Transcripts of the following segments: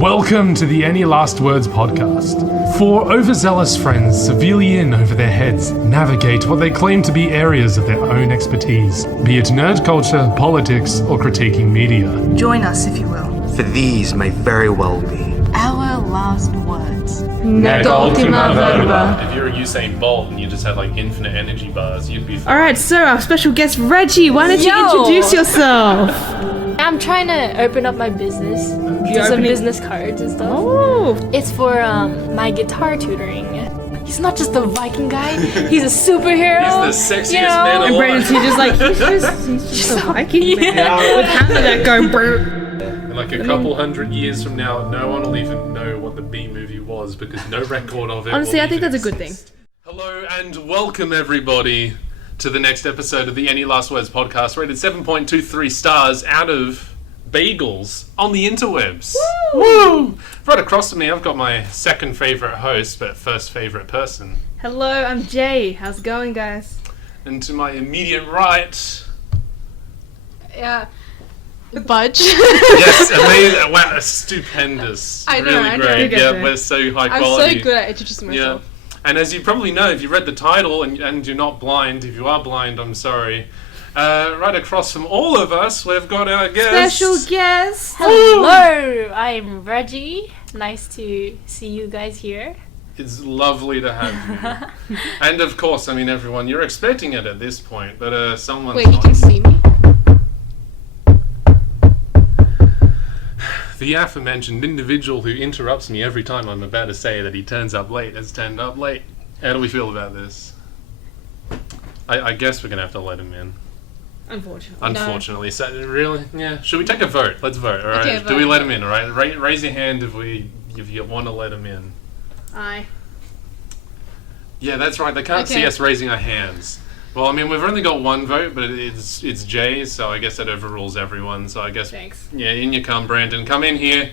Welcome to the Any Last Words podcast. Four overzealous friends severely in over their heads navigate what they claim to be areas of their own expertise, be it nerd culture, politics, or critiquing media. Join us, if you will. For these may very well be our last words. Ned Ultima Verba. If you're a Usain Bolt and you just had like infinite energy bars, you'd be fine. Alright, so our special guest Reggie, why don't you introduce yourself? I'm trying to open up my business. Some business cards and stuff. Oh, It's for my guitar tutoring. He's not just a Viking guy, he's a superhero. He's the sexiest you know? man and alive. Brandon's here just like, he's just a Viking man with hammer that go brr. And like a couple hundred years from now, no one will even know what the B movie was because no record of it. Honestly, will I think even that's a good exist. Hello and welcome everybody to the next episode of the Any Last Words podcast, rated 7.23 stars out of bagels on the interwebs. Woo! Right across from me, I've got my second favourite host, but first favourite person. Hello, I'm Jay. How's it going, guys? And to my immediate right... Yeah. Budge. Yes, amazing. Wow, stupendous. I know, really I know. great. You get Yeah, there. we're so high I'm quality. so good at introducing Yeah. myself. And as you probably know, if you read the title and you're not blind, if you are blind, I'm sorry. Right across from all of us, we've got our guest. Special guest. Hello, I'm Reggie. Nice to see you guys here. It's lovely to have you. And of course, I mean, everyone, you're expecting it at this point, but someone's Wait, you not. can see me? The aforementioned individual who interrupts me every time I'm about to say that he turns up late has turned up late. How do we feel about this? I guess we're going to have to let him in. Unfortunately. Unfortunately. So, really? Yeah. Should we take a vote? Let's vote, alright? Okay, Do we vote. let him in, alright? Raise your hand if you want to let him in. Aye. Yeah, that's right. They can't see Okay. us raising our hands. Well, I mean, we've only got one vote, but it's Jay, so I guess that overrules everyone. So I guess, Thanks. yeah, in you come, Brandon. Come in here.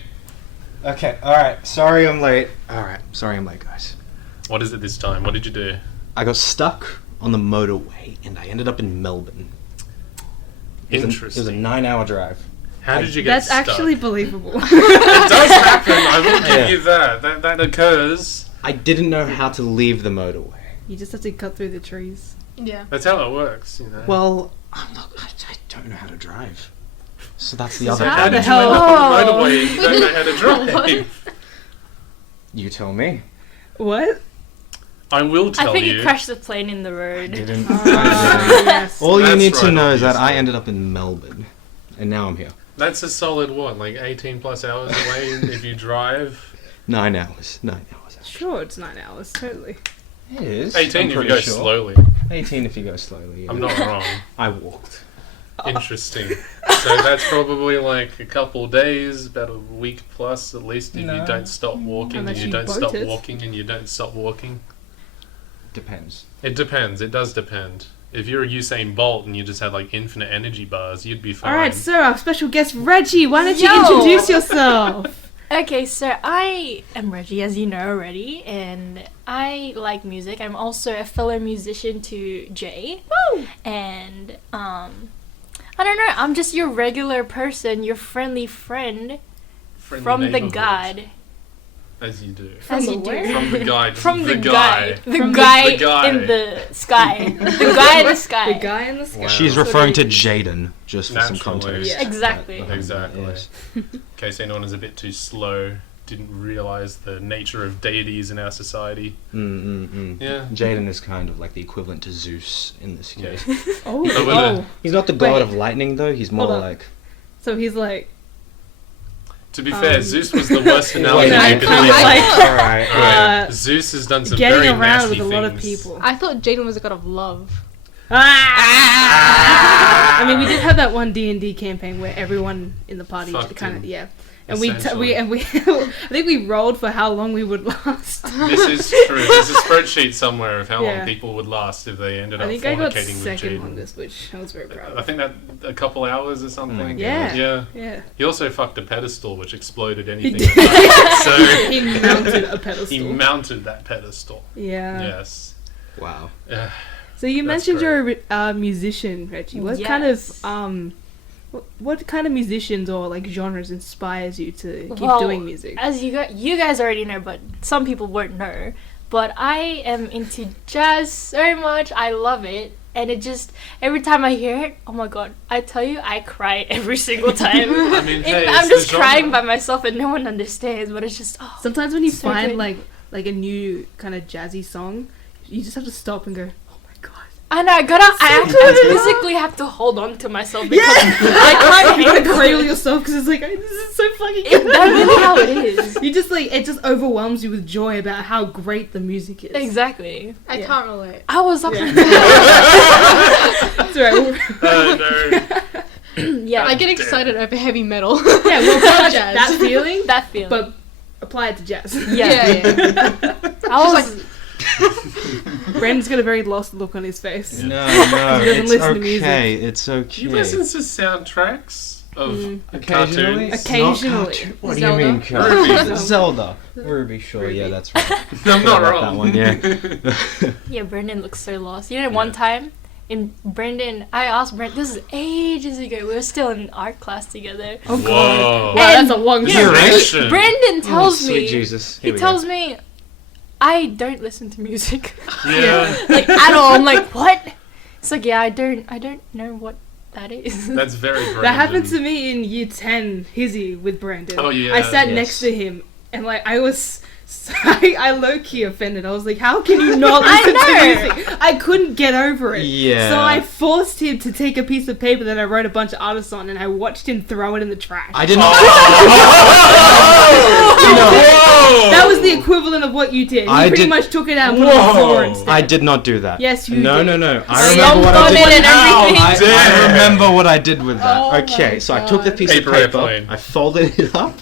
Okay, alright, sorry I'm late. Alright, sorry I'm late, guys. What is it this time? What did you do? I got stuck on the motorway and I ended up in Melbourne. It was a Interesting. 9-hour drive. How did you get That's stuck? actually believable. It does happen. I will give Yeah. you that. That occurs. I didn't know how to leave the motorway. You just have to cut through the trees. Yeah. That's how it works, you know. Well, I don't know how to drive. So that's the so other how problem. did you end up on the motorway if you don't know how to drive? You tell me. What? I will I tell think you. you crashed the plane in the road. Didn't. Yes. All you That's need to right, know is that I obviously. ended up in Melbourne. And now I'm here. That's a solid what, like 18 plus hours away if you drive? 9 hours. 9 hours. Sure, it's 9 hours, totally. It is. 18 I'm if you pretty go sure. slowly. 18 if you go slowly. Yeah. I'm not wrong. I walked. Interesting. So that's probably like a couple days, about a week plus at least if you don't stop walking and Unless you you don't stop boated. walking and you don't stop walking. Depends. It depends. It does depend. If you're a Usain Bolt and you just had like infinite energy bars, you'd be fine. Alright, so our special guest Reggie, why don't you Yo. introduce yourself? Okay, so I am Reggie, as you know already, and I like music. I'm also a fellow musician to Jay. Woo! And I don't know, I'm just your regular person, your friendly friend Friendly from the neighborhood, God. As you do. As the you where? do. From the guy. From the guy. guy. The From guy the guy. in the sky. The guy in the sky. The guy in the sky. Wow. She's So referring to they- Jaden, just for some Naturally. context. Yeah. Exactly. Exactly. Yes. In case anyone is a bit too slow, didn't realise the nature of deities in our society. Yeah. Jaden is kind of like the equivalent to Zeus in this case. Oh, So we're oh. He's not the god Wait. of lightning though, he's more Hold on. like... So he's like, To be fair, Zeus was the worst analogy Wait, you could I think feel of. like- Alright. Yeah. Zeus has done some getting very around nasty with a lot of things. people. I thought Jaden was a god of love. I mean, we did have that one D&D campaign where everyone in the party Fucked kind of, him. yeah. And we Essentially. I think we rolled for how long we would last. This is true. There's a spreadsheet somewhere of how Yeah. long people would last if they ended I up think I got fornicating with second Jaden. longest, which I was very proud I of. think that a couple hours or something. Oh my God. Yeah. Yeah. Yeah. He also fucked a pedestal, which exploded He anything. did. So He mounted a he pedestal. mounted that pedestal. Yeah. Yes. Wow. So you That's mentioned you're a musician, Reggie. What kind of Yes. What kind of musicians or like genres inspires you to keep Well, doing music? As you guys already know, but some people won't know. But I am into jazz so much. I love it. And it just, every time I hear it, oh my god, I tell you, I cry every single time. I mean, hey, I'm it's just the crying genre. by myself and no one understands, but it's just, oh. Sometimes when you so find good. like a new kind of jazzy song, you just have to stop and go, oh my god. I know, I actually physically have to hold on to myself because I can't You hear gotta cradle yourself because it's like, this is so fucking That's good. really how it is. You just like, it just overwhelms you with joy about how great the music is. Exactly. I can't relate. I was up Yeah. until That's right. yeah, I get damn. excited over heavy metal. Yeah, well, Not that jazz. feeling, that feeling. but apply it to jazz. yeah. I was Brandon's got a very lost look on his face. No, He doesn't it's listen to music. okay. It's okay. You listen to soundtracks of Occasionally. cartoons? Occasionally. What do Zelda? you mean, Ruby. cartoons? Zelda. Ruby, sure. Yeah, that's right. I'm not About wrong. that one, yeah. Yeah, Brendan looks so lost. You know, one time I asked Brendan, this is ages ago, we were still in art class together. Oh god. Whoa. Wow, that's a long Yeah, story. Duration. Brendan tells Sweet me, Jesus. he Here we tells go. me, I don't listen to music. Yeah. Like, at all. I'm like, what? It's like, yeah, I don't know what that is. That's very Brandon. That happened to me in year 10, Hizzy, with Brandon. Oh, yeah. I sat Yes. next to him, and like, I was... I low-key offended. I was like, how can you not I listen know. to music? I couldn't get over it. Yeah. So I forced him to take a piece of paper that I wrote a bunch of artists on, and I watched him throw it in the trash. I did not. Whoa! That was the equivalent of what you did. He I pretty did- much took it out and put it on the floor Whoa. instead. I did not do that. Yes, you No, did. no, no. I Stomped remember what I on did. it and everything. I Damn. remember what I did with that. Oh my Okay, so I took the God. piece Paper of paper, airplane. I folded it up,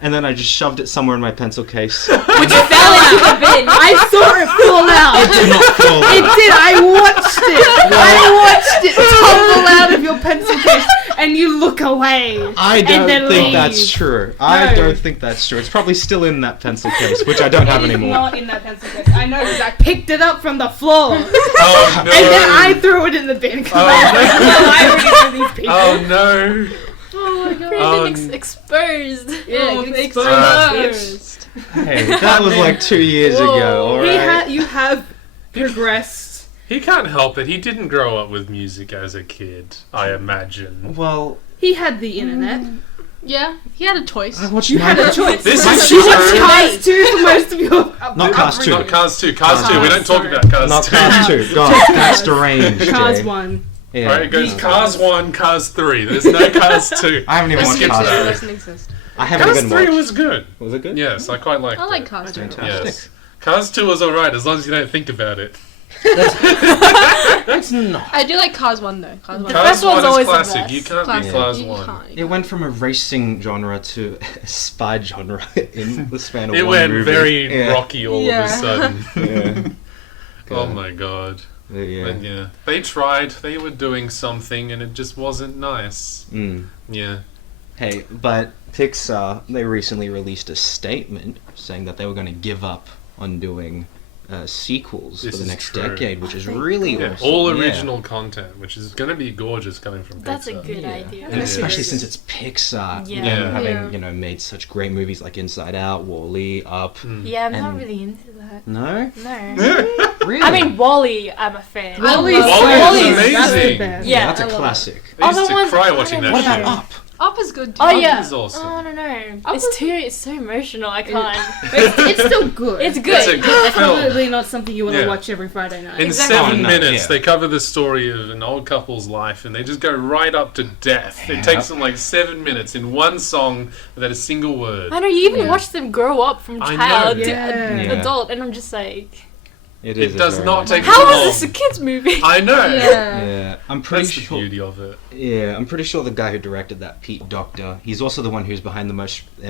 and then I just shoved it somewhere in my pencil case. Which fell into the bin. I saw it fall out. It did not fall It out. did. I watched it. I watched it tumble out of your pencil case, and you look away. I and don't then think leave. that's true. I No. don't think that's true. It's probably still in that pencil case, which I don't have It is anymore. not in that pencil case. I know because I picked it up from the floor, and Oh no. then I threw it in the bin because I threw these people. Oh no. Oh my god. Brendan exposed. Yeah, Oh, get exposed. Hey, that was like 2 years ago. All right. You have progressed. He can't help it. He didn't grow up with music as a kid, I imagine. Well, He had the internet. Yeah, he had a choice. I watched You had a choice. This You is watched true. Cars 2 for most of your Not Cars 2. Not Cars 2. Cars 2. We Cars, don't talk sorry. about Cars not 2. Cars 2. God, that's deranged. Cars Jay. 1. Yeah. Alright, it goes These Cars Cars. 1, Cars 3. There's no Cars 2. I haven't even watched Skip Cars that. 3. doesn't exist. I haven't Cars even 3 watched. was good. Was it good? Yes, I quite liked I like it. Cars too. Fantastic. Yes. Cars 2 was alright as long as you don't think about it. That's not. I do like Cars 1 though. Cars 1. Cars first one's 1 is always the classic. best. You can't Classic. beat Cars You 1. can't. It went from a racing genre to a spy genre in the span of It one went movie. very Yeah. rocky all Yeah. of a sudden. Yeah. Oh my god. Yeah. But yeah. They tried. They were doing something and it just wasn't nice. Mm. Yeah. Hey, but Pixar, they recently released a statement saying that they were going to give up on doing sequels This for the is next true. decade, which is really Yeah, awesome. all Yeah. original content, which is going to be gorgeous coming from Pixar. That's a good Yeah. idea. And Yeah. especially since it's Pixar, Yeah. Yeah. having Yeah. made such great movies like Inside Out, Wall-E, Up. Yeah, I'm not And- really into that. No, No. really. I mean, Wall-E, I'm a fan. Wall-E's Wall-E's so- that's the amazing. best. Yeah. that's a I love classic. I used Other to ones, cry I watching don't that What shit. about Up? Up is good too. Oh yeah. is awesome. Oh no. Up It's it's so emotional. I can't. It's still good. It's good. It's a good film. Definitely not something you want to Yeah. watch every Friday night. In Exactly. 7 Oh, no, minutes, yeah. they cover the story of an old couple's life, and they just go right up to death. Yeah. It takes them like 7 minutes in one song without a single word. I know you even Yeah. watch them grow up from I know. child to Yeah. Yeah. adult, and I'm just like, It It does very not nice. take how too is long. this a kids movie? I know. Yeah. Yeah, I'm pretty That's the sure. beauty of it. Yeah, I'm pretty sure the guy who directed that, Pete Docter, he's also the one who's behind their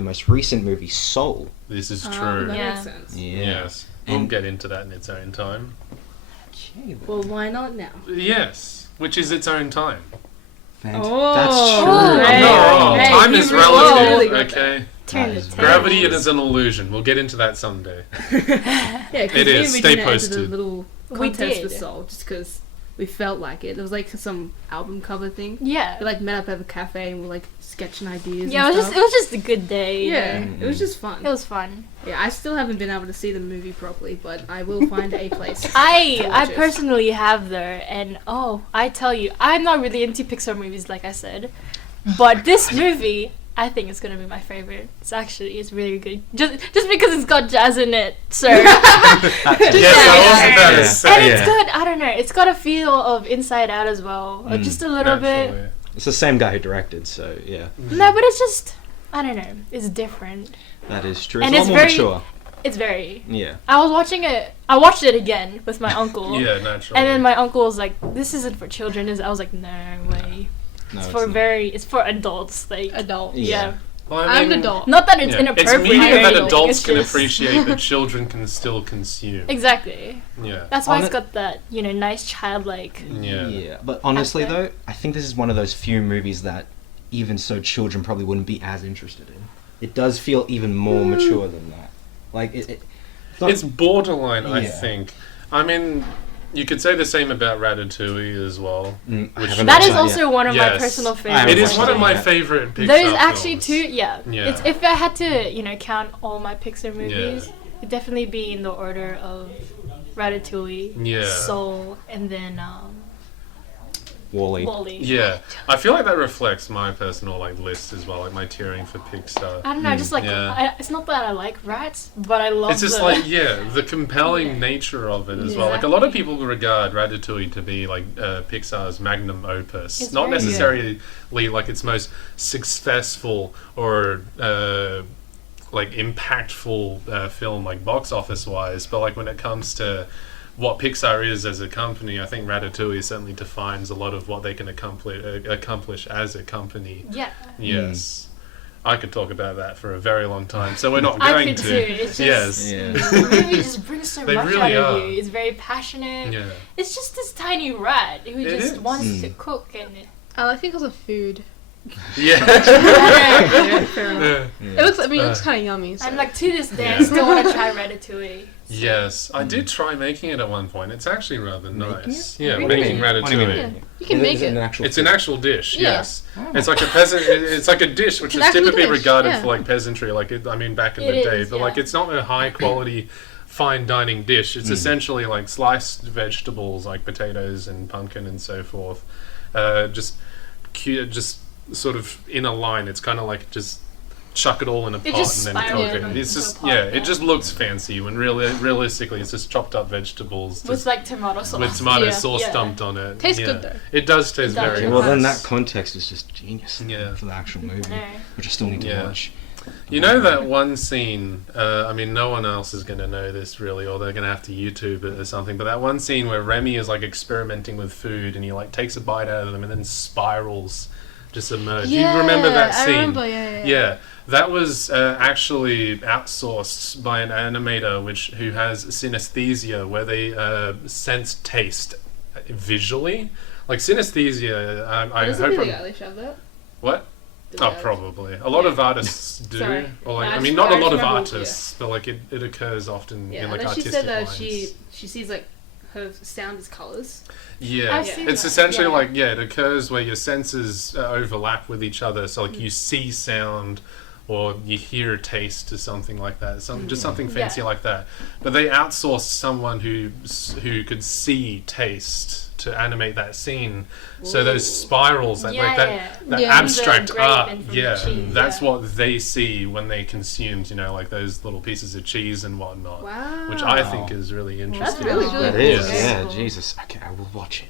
most recent movie, Soul. This is That true. Yeah. makes sense. Yes. We'll And- get into that in its own time. Okay, Well, why not now? Yes. Which is its own time. Oh. That's true. Oh, I'm Hey, not wrong. hey, Time you is really relative. got Okay. Turn That the is tables. Gravity is an illusion. We'll get into that someday. Yeah, because It we is. Stay originally entered posted. a little We contest did. for Soul, just because we felt like it. There was like some album cover thing. Yeah. We like met up at a cafe and we're like sketching ideas. Yeah, and it stuff. was just a good day. Yeah, Mm. it was just fun. It was fun. Yeah, I still haven't been able to see the movie properly, but I will find a place. I watch it. personally have though, and I tell you, I'm not really into Pixar movies like I said, but this movie I think it's gonna be my favorite. It's really good, just because it's got jazz in it. So Yes, I was about to say. and it's got I don't know, it's got a feel of Inside Out as well, just a little bit. Naturally. It's the same guy who directed, so yeah, No, but it's just I don't know, it's different. that is true. And It's a it's lot more very- mature. It's very. Yeah. I was watching it. I watched it again with my uncle. Yeah, naturally. And then my uncle was like, "This isn't for children." I was like, "No way. No, It's it's for not. It's for adults." Like, Adult. yeah. Well, I'm an adult. Not that it's Yeah. inappropriate. It's media or that anything, adults it's can just- appreciate that children can still consume. Exactly. Yeah. That's why On it's it- got that nice childlike. Yeah. Yeah, but honestly aspect. though, I think this is one of those few movies that even so children probably wouldn't be as interested in. It does feel even more mature than that. Like it's not- It's borderline, I Yeah. think. I mean, you could say the same about Ratatouille as well. I which- haven't That watched is also yet. one of my Yes. personal I favorites. haven't It is watched one of that my yet. favorite Pixar There's actually films. two. Yeah. Yeah. It's if I had to count all my Pixar movies, it'd definitely be in the order of Ratatouille, Yeah. Soul, and then Wall-E. Wall-E. Yeah, I feel like that reflects my personal list as well, like my tiering for Pixar. I don't know, just like Yeah. it's not that I like rats, but I love. It's just the compelling nature of it as well. Like a lot of people regard Ratatouille to be like Pixar's magnum opus, It's not very good. necessarily like its most successful or like impactful film, like box office wise. But like when it comes to what Pixar is as a company, I think Ratatouille certainly defines a lot of what they can accomplish as a company. Yeah. Yes. I could talk about that for a very long time, so we're not I going could to. too. It's just Yes. Yeah. the movie just brings so They much really out are. of you. It's very passionate. Yeah. It's just this tiny rat who It just is. wants to cook and I like it because of food. Yeah. Fair enough. Yeah. It looks. I mean, it looks kind of yummy. So. I'm like to this day I Yeah. still want to try Ratatouille. Yes, I did try making it at one point. It's actually rather nice. it? Yeah, What do you making mean? What do you ratatouille. mean? Yeah, you can make Is it an it. actual It's an actual dish. Yeah. Yes, it's like a peasant. It's like a dish which It's an is actual typically dish, regarded yeah. for like peasantry. Like I mean, back in It the day, is, but like yeah. it's not a high quality, fine dining dish. It's essentially like sliced vegetables, like potatoes and pumpkin and so forth. Just sort of in a line. It's kind of like just chuck it all in a pot just and then spiraled cook it. into It's just a pot, it yeah. just looks fancy when realistically it's just chopped up vegetables With just like tomato sauce. with tomato Yeah. sauce Yeah. dumped on it. Tastes Yeah. good, though. It does taste It does. very Okay, Yeah. well then nice. that context is just genius Yeah. for the actual movie, Yeah. which I still need to Yeah. watch. You know that one scene, I mean, no one else is going to know this really, or they're going to have to YouTube it or something, but that one scene where Remy is like experimenting with food and he like takes a bite out of them and then spirals just emerge. Yeah, you remember that scene? I remember. Yeah. Yeah, that was actually outsourced by an animator who has synesthesia, where they sense taste visually. Like synesthesia, I Does hope. Billie Eilish have that? What? Billie Oh, Eilish. probably. A lot of artists do. Sorry. Or like, I I mean, just- not a I lot of remember- artists, but like it occurs often Yeah, in like and then she artistic said that lines. she sees like her sound is colours. Yeah, I've seen it's that, essentially yeah. like it occurs where your senses overlap with each other. So like you see sound, or you hear taste, or something like that. Just something fancy Yeah. like that. But they outsourced someone who could see taste to animate that scene. So those spirals, that like that Yeah. abstract From the grape art, and from yeah, the cheese, that's yeah. what they see when they consumed, like those little pieces of cheese and whatnot. Wow. Which I think is really interesting. really good. That Yeah. is, Yeah. yeah, Jesus. Okay, I will watch it.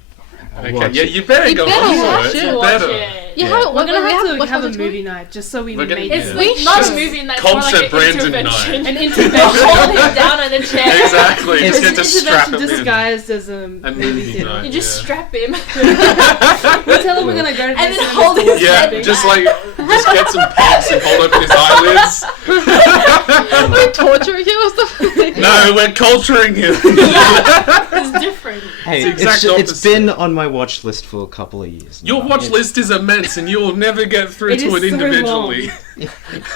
I'll Okay, watch yeah, it. you better You go better watch watch it. it. You Watch better. it. You Yeah. haven't. We're gonna have watch to have a Ratatouille? movie night just so we We're gonna- made yeah. It's it. not a should. movie night. Culture It's more like Brandon an night. intervention. An Hold intervention. him down on a chair. Exactly. Just get to strap him Intervention in. disguised as a A movie movie theater. night. You just Yeah. strap him. We'll tell him we're gonna go to And the then cinema hold to his watch Yeah, head it. just get some pegs and hold open his eyelids. We're torturing him or something. No, we're culturing him. It's different. Hey, It's the exact it's opposite. been on my watch list for a couple of years. Your now. watch It's- list is immense, and you will never get through It to is it so individually.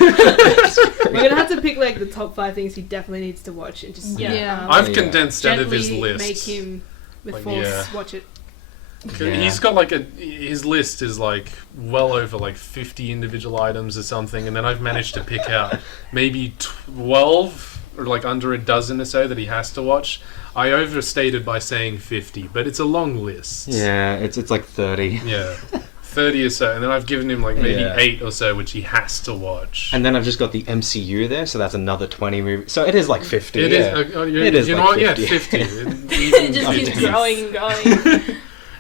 We're gonna have to pick like the top 5 things he definitely needs to watch and just Yeah. Yeah. I've Yeah. condensed out of his gently list. make him with Like, force yeah. watch it. He's got like his list is like well over like 50 individual items or something, and then I've managed to pick out maybe 12 or like under a dozen or so that he has to watch. I overstated by saying 50, but it's a long list. Yeah, it's like 30. Yeah. 30 or so, and then I've given him like maybe Yeah. 8 or so which he has to watch. And then I've just got the MCU there, so that's another 20 movies. So it is like 50. It yeah. It is you know like what? 50. Yeah, 50. It just keeps growing and going.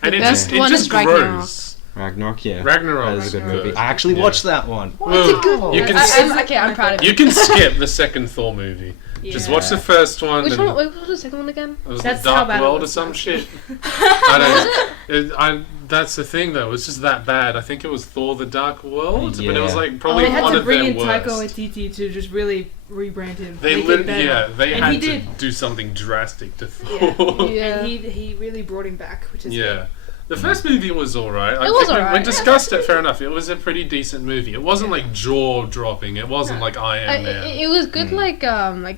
And it best just one is Ragnarok. grows. Ragnarok, yeah. Ragnarok That is a good Ragnarok. movie. I actually Yeah. watched that one. Well, It's a good you can I'm proud of you. you can skip the second Thor movie. Just watch the first one. Which and one? Wait, what was the second one again? It was That's the how Dark bad it World or was. some shit. I don't. That's the thing though. It's just that bad. I think it was Thor: The Dark World, but it was Yeah. like probably They had one to of bring their in Taika worst. Waititi to just really rebrand him. They make it lit- better. yeah, they And had he to did. do something drastic to Yeah. Thor. Yeah. And he really brought him back, which is Yeah. The first movie was alright. It was we alright. discussed it, fair enough. It was a pretty decent movie. It wasn't like jaw dropping. It wasn't like Iron Man. It was good, like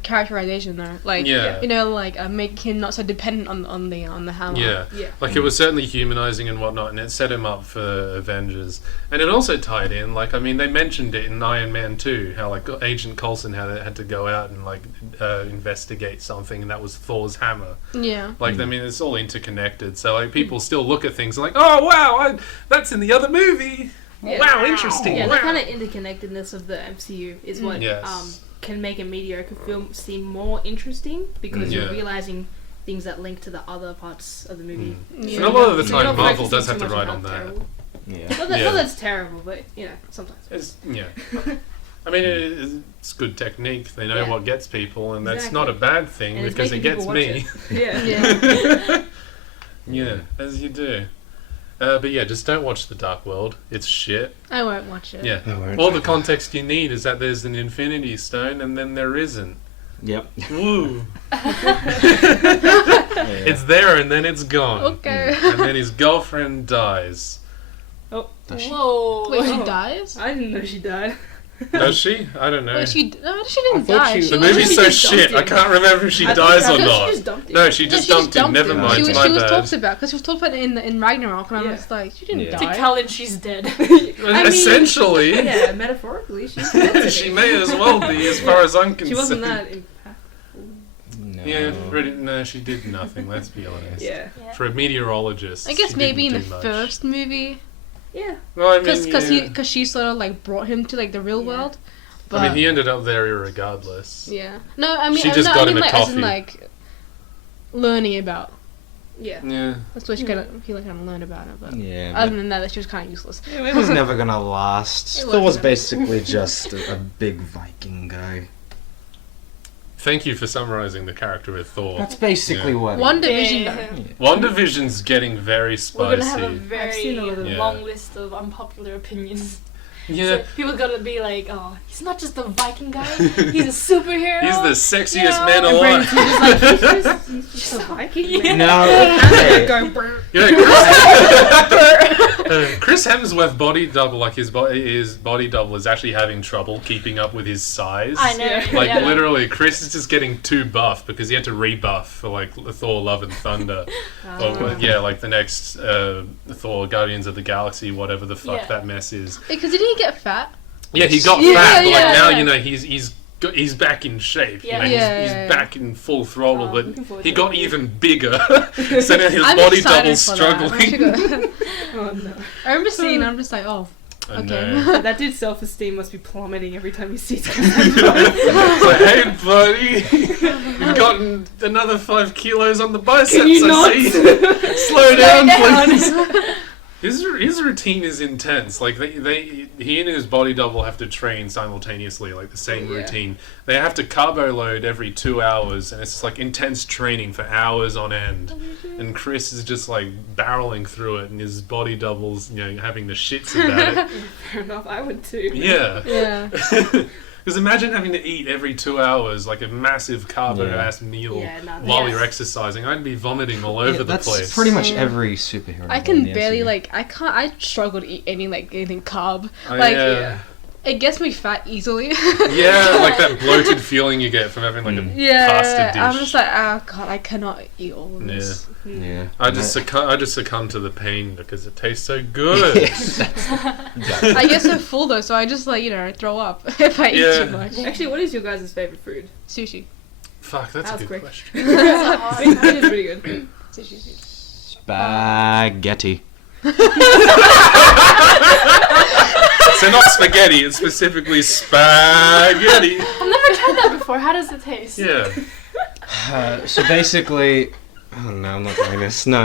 characterization though. Like Yeah. you know, like make him not so dependent on the hammer. Yeah. Yeah. Like it was certainly humanizing and whatnot, and it set him up for Avengers. And it also tied in, like, I mean, they mentioned it in Iron Man 2, how like Agent Coulson had to go out and like investigate something, and that was Thor's hammer. Yeah. Like, I mean, it's all interconnected. So like people still look at things like, oh wow, that's in the other movie. Yeah. Wow, interesting. Yeah, wow. the kind of interconnectedness of the MCU is what Yes. can make a mediocre film seem more interesting because Yeah. you're realizing things that link to the other parts of the movie. Yeah. And a lot of the So you're time, not Marvel focusing does have too to much ride how on that. terrible- Yeah. Not Yeah. that's terrible, but sometimes. It's, yeah. I mean, it's good technique. They know Yeah. what gets people, and that's Exactly. not a bad thing And it's because it making gets people me. watch Yeah. Yeah. Yeah, as you do. But yeah, just don't watch The Dark World. It's shit. I won't watch it. Yeah. I won't. All the context you need is that there's an Infinity Stone, and then there isn't. Yep. Woo! Yeah. It's there, and then it's gone. Okay. And then his girlfriend dies. Whoa. Wait, she dies? I didn't know she died. Does she? I don't know. Wait, she didn't thought die. she- She The was movie's she so just dumped shit. I him. can't remember if she I dies or thought not. She just dumped him. No, she No, just dumped him. Never him. mind. She was, my she was bad. talked about because she was talked about it in Ragnarok, and I Yeah. was like, she didn't Yeah. To die. Kellen, she's dead. Essentially, Yeah, metaphorically, she's dead. she may as well be, as far as I'm concerned. She wasn't that impactful. No. Yeah, really, no, she did nothing. Let's be honest. Yeah. For a meteorologist, I guess she maybe in didn't the do much. first movie, Yeah. Well, I mean, because she sort of like brought him to like the real Yeah. world. But I mean, he ended up there regardless. yeah, no, I mean, She just got him a like as in coffee. like learning about. Yeah. Yeah. That's what she kind of feel like kind of learn about it. But Yeah. other than that, she was kind of useless. It was never gonna last. It Thor was wasn't. basically just a big Viking guy. Thank you for summarizing the character of Thor. That's basically Yeah. what. One division. Yeah. WandaVision's getting very We're gonna have a spicy. I've seen a very lot of Yeah. long list of unpopular opinions. Yeah, So people gonna be like, oh, he's not just a Viking guy, he's a superhero. he's the sexiest Yeah. man And alive. Brandon's just like, he's just a Viking. man. No. And Okay. going, brr. You know, Chris Hemsworth body double, like his body double, is actually having trouble keeping up with his size. I know. Yeah. Like yeah. literally, Chris is just getting too buff because he had to rebuff for like Thor: Love and Thunder. Or, yeah, like the next Thor: Guardians of the Galaxy, whatever the fuck Yeah. that mess is. Because didn't he get fat? Yeah, he got Yeah, fat, but like yeah, now yeah. you know he's back in shape. Yeah. You know, Yeah, he's yeah, yeah. back in full throttle, Oh, but looking forward he to got that. even bigger. So now his I'm body excited double's for that. I'm struggling. actually Oh no. I remember seeing. I'm just like, oh, I okay. know. That dude's self-esteem must be plummeting every time he sees It's like, hey buddy, you've gotten another 5 kilos on the biceps. Can you I not? see. Slow down, down. please. His routine is intense. Like he and his body double have to train simultaneously, like the same Yeah. routine. They have to carbo load every 2 hours, and it's like intense training for hours on end. And Chris is just like barreling through it, and his body double's having the shits about it. Fair enough, I would too. Yeah. Yeah. Because imagine having to eat every 2 hours, like a massive carbo-ass meal Yeah, no, while yes. you're exercising. I'd be vomiting all over the That's place. pretty much every superhero. I in can the barely MCU. I struggle to eat anything carb. Oh, like yeah. It gets me fat easily. Yeah, like that bloated feeling you get from having like a pasta dish. I'm just like, oh god, I cannot eat all of this. Yeah. I just succumb to the pain because it tastes so good. I get so full though, so I just like, throw up if I eat too much. Actually, what is your guys' favorite food? Sushi. Fuck, that's That a was good quick. question. It is pretty good. Sushi. Spaghetti. So not spaghetti, it's specifically spaghetti. I've never tried that before. How does it taste? Yeah. So basically, oh no, I'm not doing this. No.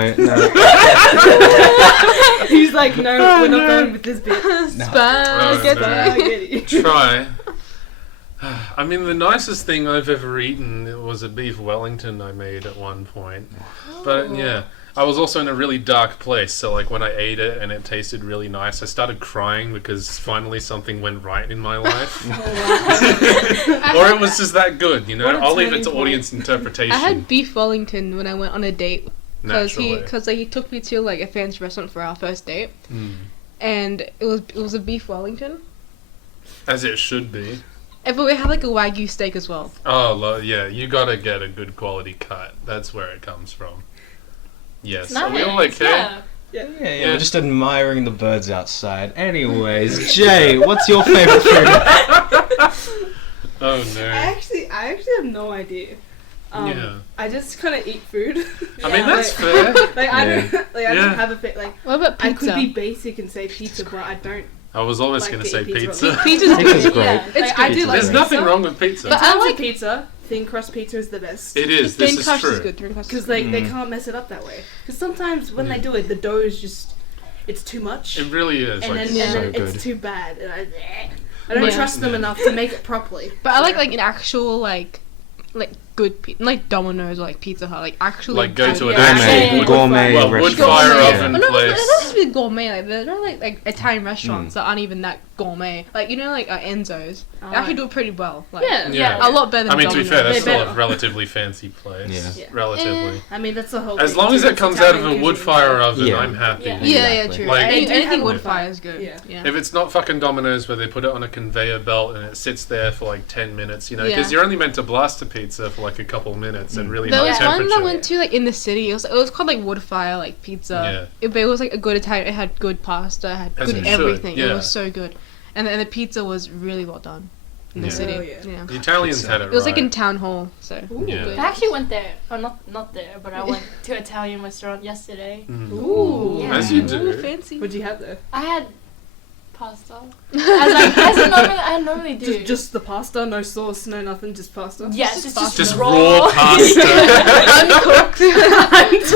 He's like, no, we're not going with this bit. Spaghetti. Try. I mean, the nicest thing I've ever eaten was a beef Wellington I made at one point. But yeah, I was also in a really dark place, so like when I ate it and it tasted really nice, I started crying because finally something went right in my life. Or it was just that good, What a I'll leave it turning to point. audience interpretation. I had beef Wellington when I went on a date. Naturally. Because he took me to like a fancy restaurant for our first date. And it was a beef Wellington. As it should be. But we had like a Wagyu steak as well. Oh, yeah, you gotta get a good quality cut. That's where it comes from. Yes. Are we all okay? Yeah. Yeah, Yeah. we're just admiring the birds outside. Anyways, Jay, what's your favorite food? Oh no. I actually have no idea. Yeah. I just kind of eat food. I mean, that's Like- fair. Like I don't Yeah. don't have a fit. Like What about I pizza? could be basic and say pizza, but I don't. I was always Like going to to say eat pizza. pizza. Pizza's Pizza's good. great. Yeah. Like, I do like There's pizza. nothing wrong with pizza. But I I like like- pizza. Thin crust pizza is the best. It is. Thin This is crust true. is good. Thin crust. Because they can't mess it up that way. Because sometimes when they do it, the dough is just it's too much, It really is. and Like, then, so and then good. it's too bad. And I don't Yeah. trust them enough to make it properly. But I like an actual like good pizza, like Domino's or like Pizza Hut, like actually. Like go to an Yeah. actual Gourmet well, wood restaurant. fire Gourmet. oven But no, place. it doesn't have to be gourmet. Like there are like Italian restaurants that aren't even that gourmet. Like like Enzo's. They actually do it pretty well. Like, Yeah. Yeah. a lot better than I mean, to be Domino's. fair, that's They're still a better. relatively fancy place. Yeah. Relatively. I mean, that's the whole. As thing, long as too. it It's comes out of a Italian wood cuisine. fire oven, Yeah. I'm happy. Yeah. Yeah, Exactly. true. Like- They do have Anything a wood wood fire fire. is good. Yeah. If it's not fucking Domino's where they put it on a conveyor belt and it sits there for like 10 minutes, because Yeah. you're only meant to blast a pizza for like a couple minutes and really There high was temperature. one I went to like in the city. It was called like wood fire like pizza. But it was like a good Italian. It had good pasta. It had As good it should, everything. It yeah. was so good, and the pizza was really well done in the Yeah. city. Oh, yeah. The Italians Pizza. had it It was like right. in town hall. So Yeah. good. I actually went there. Oh, not there, but I went to an Italian restaurant yesterday. Ooh. Yeah. As you Ooh, do. fancy. What'd you have there? I had pasta. I normally do. Just the pasta, no sauce, no nothing, just pasta. yes, it's just Just raw. raw pasta. Uncooked. just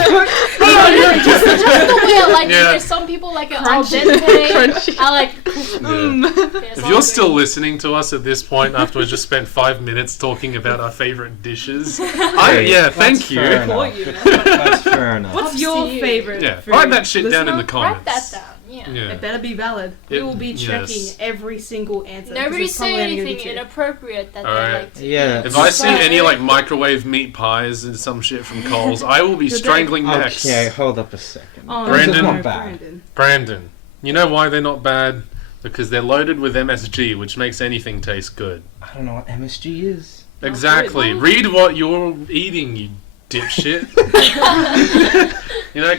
the way I like Yeah. it. Some people like it al Crunchy. dente. I like. Yeah. If you're still listening to us at this point after we just spent 5 minutes talking about our favourite dishes, That's thank you. fair Support enough. you. That's fair enough. What's Props your to you. favorite? Yeah, food? write that shit down in the Listener? comments. Write that down. Yeah. Yeah. It better be valid. We will be Yes. checking every single answer. 'cause Nobody it's probably say only gonna be anything two. inappropriate that Alright. they like to. Yeah. If I see Sorry. any like microwave meat pies and some shit from Coles, I will be You're strangling necks. Okay, hold up a second. Oh, Brandon. no, Not bad. Brandon. Brandon, you know why they're not bad? Because they're loaded with MSG, which makes anything taste good. I don't know what MSG is. Exactly. Read what you're eating, you dipshit.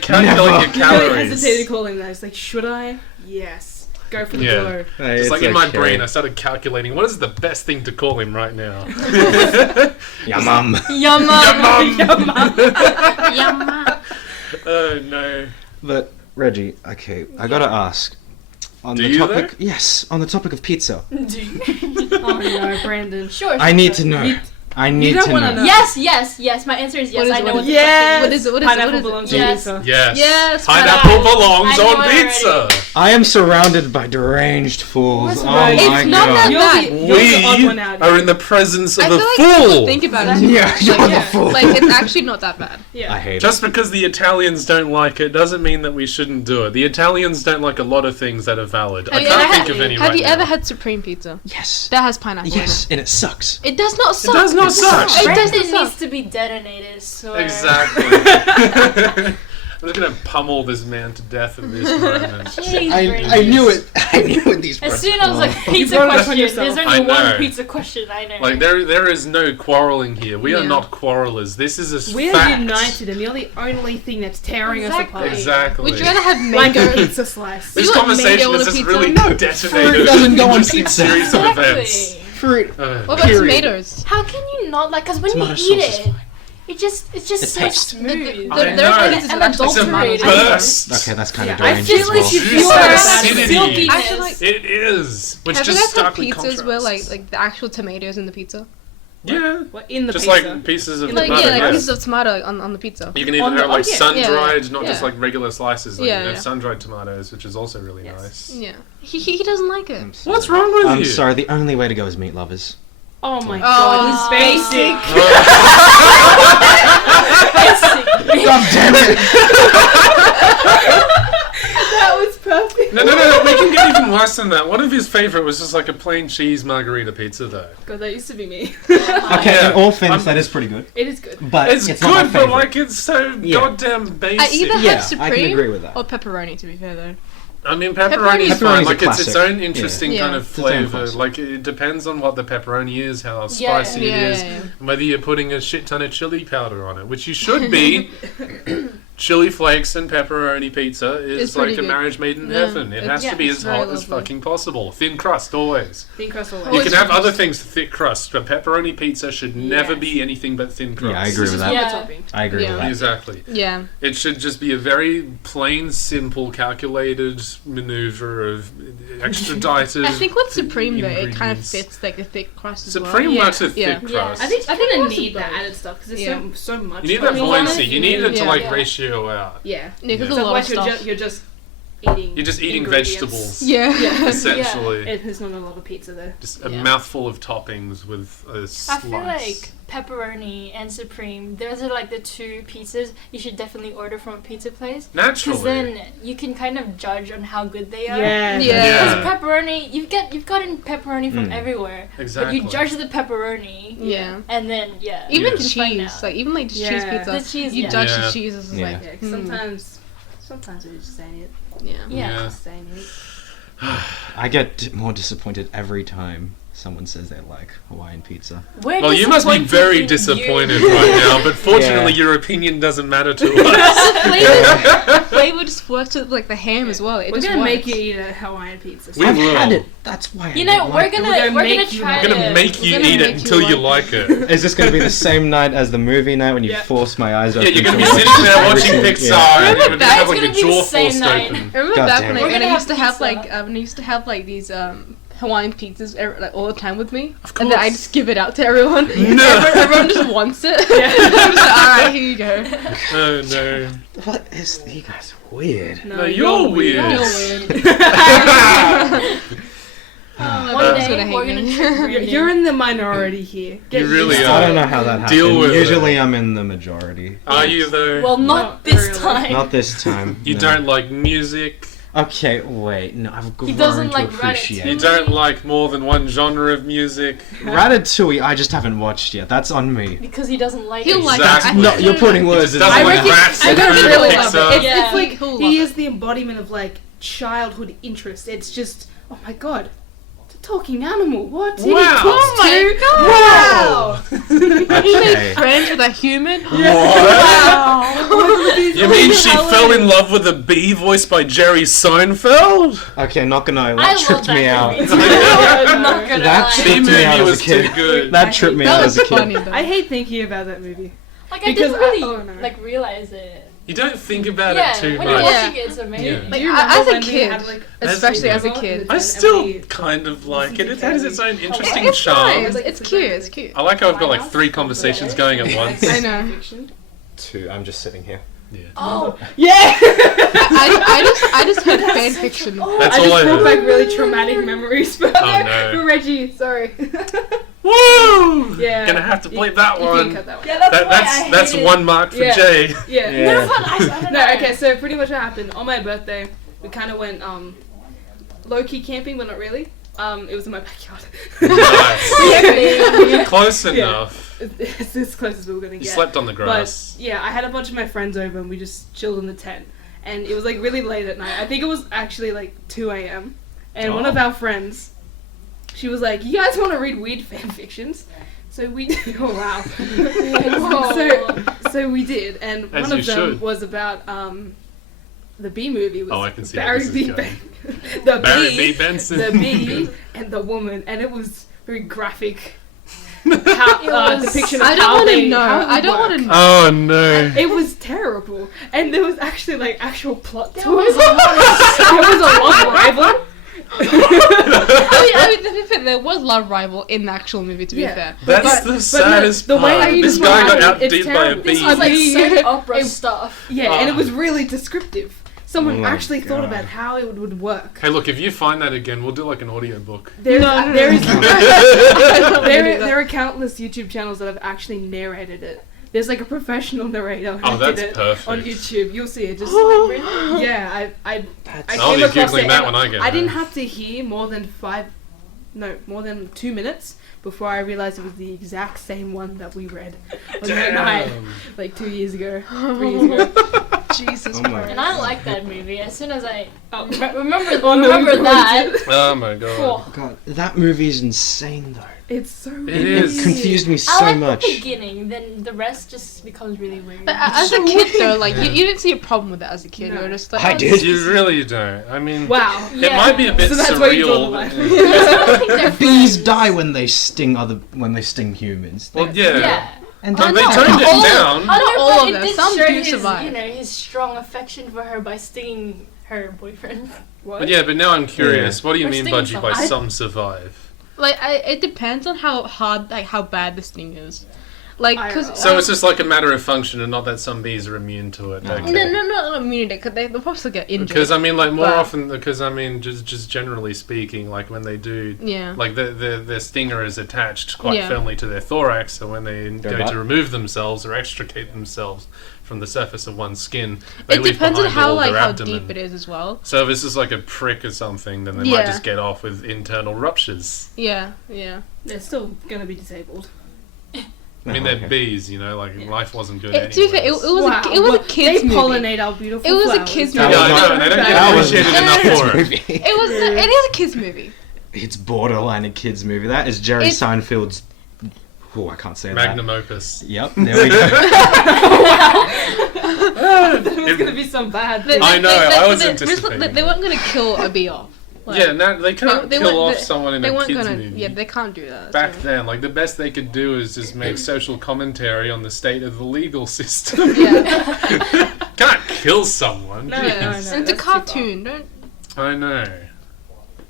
Calculate Never. your You really calories. hesitated calling that. It's like, should I? Yes. Go for the Yeah. blow. It's like in my brain, I started calculating what is the best thing to call him right now. Yum. Yumma. Yumma. Oh no. But Reggie, okay, I gotta ask. On Do the you, topic, yes, on the topic of pizza, Oh no, Brandon. Sure. I need sure. to know. I need don't to wanna know. know. Yes. My answer is yes. What is I it? know What what is the it? Yes. What is it? What is it? Pineapple What is it? belongs Yes. on pizza. Yes. Yes, Pineapple belongs I know on it pizza. already. I am surrounded by deranged fools. What's Oh wrong? my It's not god. that You're bad. the- you're the odd We one out are here. in the presence I of feel a like people fool. think about it. Yeah, you're Like, the fool. Like it's actually not that bad. Yeah. I hate it. Just because the Italians don't like it doesn't mean that we shouldn't do it. The Italians don't like a lot of things that are valid. I Have you can't ever think had- of any Have right you now. ever had Supreme Pizza? Yes. That has pineapple. Yes, and it sucks. In it. It does not suck. does not suck. It does Brandon not suck. needs to be detonated. So Exactly. just gonna pummel this man to death at this moment. Jeez, I Reggie. knew it. I knew it. These As words soon as I was were like, wrong. pizza brought it upon question, yourself. there's I only know. one pizza question I know. Like there is no quarreling here. We are Yeah. not quarrelers. This is a We're fact. united, and you're the only thing that's tearing us apart. Exactly. Would you rather have Like a mango? pizza slice. This You want conversation mango has on a just pizza? really No, detonated fruit doesn't go on interesting pizza. series of events. Exactly. Fruit. Uh, What about Period. tomatoes? How can you not like? Because when Tomato you sauce eat is it, fine. it's just The so taste. smooth. I There know. are places And that actually it's a adulterated. burst. Okay, that's kind of Yeah, I deranged feel as like well. you Juice feel and that acidity. silkiness. I feel like- It is, which Have you just guys had starkly pizzas where contrasts. like the actual tomatoes in the pieza? Yeah, What, in the just pizza? like pieces of In the Like tomato. pizza, yeah, like yeah. pieces of tomato on the pizza. You can even On the- have like oh, yeah. sun-dried, not just Yeah. like regular slices. Like Yeah, you have yeah. sun-dried tomatoes, which is also really Yes. nice. Yeah, he doesn't like it. I'm sorry. What's wrong with I'm you? sorry. The only way to go is meat lovers. Oh my Oh. god, he's basic. God damn it! That was perfect. No, we can get even worse than that. One of his favourite was just like a plain cheese margarita pizza, though. God, that used to be me. Okay, Yeah. in all fairness, I'm- that is pretty good. It is good. But It's, it's not my good, but favorite. like it's so Yeah. goddamn I basic. either Yeah, have Supreme I can agree with that. or pepperoni. To be fair though, I mean, Pepperoni's pepperoni's fine. a Like it's its classic. own interesting Yeah. kind of It's its own flavour. classic. Like it depends on what the pepperoni is, how Yeah. spicy Yeah, it is, yeah, yeah. and whether you're putting a shit ton of chili powder on it, which you should be. Chili flakes and pepperoni pizza is It's pretty like a good. marriage made in Yeah. heaven. It has Yeah, to be it's as very hot as lovely. fucking possible. Thin crust always. Thin crust always. You Always can have crust. other things thick crust, but pepperoni pizza should never Yes. be anything but thin crust. Yeah, I agree with that. Yeah. Topping. I agree Yeah. with that. Exactly. yeah. It should just be a very plain, simple, calculated maneuver of extradited. I think with Supreme though, it kind of ingredients. fits like the thick crust as Supreme well. works with Yeah. thick Yeah. crust. I think kinda you need need that both. added stuff because there's Yeah. so much. you need that going on. buoyancy. You need it to Yeah. like Yeah. ratio out. Yeah. Yeah, because So a lot of otherwise stuff. you're just eating. You're just eating ingredients. vegetables, Yeah. essentially. And there's not a lot of pizza there. Just a Yeah. mouthful of toppings with a I slice. feel like pepperoni and Supreme, those are like the two pizzas you should definitely order from a pizza place. Because Naturally. then you can kind of judge on how good they are. Yeah. Yeah. Because pepperoni, you've gotten pepperoni from everywhere. Exactly. But you judge the pepperoni. Yeah. And then, yeah. Even Yeah. you can find cheese, out. like even like just Yeah. cheese pizza, The cheese, you yeah. judge Yeah. the cheese. It's Yeah. like Yeah, 'cause sometimes it just ain't it. yeah. Yeah. Just ain't it. I get more disappointed every time someone says they like Hawaiian pizza. We're Well, you must be disappointed very in you. disappointed right now, but fortunately Yeah. your opinion doesn't matter to us. Flavor just works with like the ham as well. It We're just gonna make works. you eat a Hawaiian pizza. We I've will. had it. That's why. You I know, don't we're like gonna We're gonna we're make gonna you- try I'm gonna to make you gonna eat it make you until you like like it. it. Is this going to be the same night as the movie night when you Yeah. force my eyes Yeah, open? you're gonna be to watch sitting there every watching single- Pixar Yeah. and you're Remember gonna that? have It's like a gonna be the jaw same forced night. open. I remember God back damn when it. I, We're when I gonna used to have have like pizza. when I used to have like these Hawaiian pizzas like all the time with me, Of and then I course. just give it out to everyone. No. Everyone just wants it. I'm just like, all right, here you go. Oh no. What is? You guys are weird. No, you're weird. You're weird. One Everyone's day gonna we're hate gonna me. try You're in the minority here. Get You really used to are. I it. don't know how that happened. Deal with it. Usually I'm in the majority. Are you though? Well, not Not this really. time. Not this time. you no. don't like music. Okay, wait. No, I've grown doesn't to like appreciate. You don't like more than one genre of music. Ratatouille, I just haven't watched yet. That's on me. Because he doesn't like He'll it. like Exactly. it. No, you're putting He words just in doesn't my like mouth. rats I and don't food really and love Pixar. it. It's, Yeah. it's like He'll love he it. is the embodiment of like childhood interest. It's just, oh my god, it's a talking animal. What? Did Wow. he talk Oh my to? God. Wow. He made Okay. friends with a human. What? You mean she fell in love with a bee voiced by Jerry Seinfeld? Okay, not gonna lie, I that love tripped that me out. movie. I'm not gonna That lie. tripped The me out movie as a was kid. too good. That tripped me That out was as a kid. funny though. I hate thinking about that movie. Like I Because didn't really oh, no. like realize it. You don't think about Yeah, it too when you're much. watching it, it's amazing. Yeah. Like, Do you as remember a when we kid, had, like, especially As as a a kid. I still kind of like it. It has its own interesting It's charm. nice. It's cute. It's cute. I like how I've got like 3 conversations going at once. I know. Two, I'm just sitting here. Oh, Yeah. I just heard fan fiction. That's I all I just brought heard. back really traumatic memories for, no. for Reggie. Sorry. Woo! Yeah. Gonna have to bleep that You one. can cut that one. yeah, that's That, why I that's hated 1 mark for Yeah. Jay. Yeah. Yeah. No, but I don't No, know. okay, so pretty much what happened, on my birthday, we kind of went low-key camping, but not really. It was in my backyard. Nice. Close Yeah. enough. It's as close as we were gonna You get. slept on the grass. But yeah, I had a bunch of my friends over and we just chilled in the tent. And it was like really late at night. I think it was actually like 2 a.m. And one of our friends, she was like, "You guys want to read weird fan fictions?" So we did. Oh wow. so we did, and As one you of them should. was about the Bee movie. Was Oh, I can see how Barry this is B. going. The Barry bee, B. Benson. the bee, and the woman, and it was very graphic. How, depiction of I don't how want to they know. how it I don't would want to work. know. Oh no. It was terrible, and there was actually like actual plot to There was it. There was a love rival. I mean, to be fair, there was love rival in the actual movie. To be Yeah. fair, That's But- the but no, saddest the way part. you This just guy got described it, outdid it's by a terrible. bee. This was like soap opera It- stuff. Yeah, and it Ah. was really descriptive. Someone Oh my actually thought God. about how it would work. Hey, look, if you find that again, we'll do like an audio book. There is that. there are countless YouTube channels that have actually narrated it. There's like a professional narrator who Oh, did that's it perfect. on YouTube. You'll see it. Just yeah, I I'll be came across Googling it. that and when I get I didn't home. have to hear more than 2 minutes before I realized it was the exact same one that we read on that night, Damn. like 2 years ago, 3 years ago. Jesus Oh my Christ. And I like that movie. As soon as I Oh. remember Oh, no, remember we that. ruined it. Oh my god. Oh, God, that movie is insane though. It's so It weird. is. It confused me so I like much. the beginning, then the rest just becomes really weird. But as a kid, though, like Yeah. you didn't see a problem with it as a kid. No. You were just like, I oh, did. You really don't. I mean, Wow. it might be a bit So that's where you draw the surreal. line. I don't think they're Bees friends. die when they sting humans. Well, yeah. Yeah. And But then they no, toned not it all- down. Not No, all but of it them. did Some show do his, survive. You know, his strong affection for her by stinging her boyfriend. What? But yeah, but now I'm curious. What do you Or mean, stinging Budgie, by someone. some survive? Like, it depends on how hard, like how bad this thing is. Like, because So it's just like a matter of function and not that some bees are immune to it. No. Okay. no, not immunity. Because they'll probably still get injured. Because I mean, like more But- often, because I mean, just generally speaking, like when they do, yeah. like their stinger is attached quite Yeah. firmly to their thorax, so when they Their go butt? to remove themselves or extricate themselves from the surface of one's skin, they It leave depends on behind how all like their how abdomen. deep it is as well. So if this is like a prick or something, then they Yeah. might just get off with internal ruptures. Yeah. They're still gonna be disabled. I mean, Oh, they're okay. bees, you know, like life wasn't good To be fair, it anyways. was Wow. it was Well, a kids They movie. pollinate our beautiful It was a flowers. kids Yeah, movie. I know, and they don't get That was appreciated not a enough kids for it. movie. It was. It is a kids movie. It's borderline a kids movie. That is Jerry It's- Seinfeld's. Oh, I can't say Magnum opus. that. Yep, there we go. There's gonna be some bad. They- I know, they- I was they- anticipating They weren't gonna kill a bee off. Like, Yeah, now they can't they kill weren't- off they- someone in they a weren't kids gonna. movie. Yeah, they can't do that. Back so. then, like the best they could do is just make social commentary on the state of the legal system. Yeah. Can't kill someone. No, jeez. no, no. And it's a that's too cartoon. Don't. I know.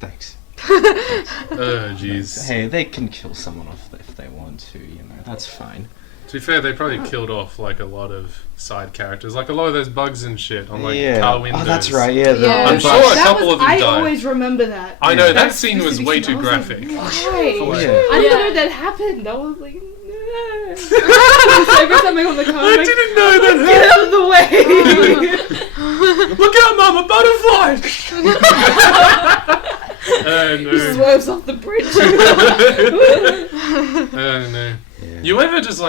Thanks. Oh, jeez. Hey, they can kill someone off if they want to. You know, that's fine. To be fair, they probably killed off like a lot of side characters, like a lot of those bugs and shit on like yeah. car windows. Oh, that's right. Yeah. Yeah. I'm That sure a couple of them I died. always remember that. I know, that That scene was specific way scene, too I was graphic. Why? Yeah. I didn't Yeah. know that happened. I was like, no. So every time I go on the car, I'm I like, didn't know that. get out of the way. Look out, Mom, a butterfly! Oh no. Swerves off the bridge. Oh no. Yeah. You ever just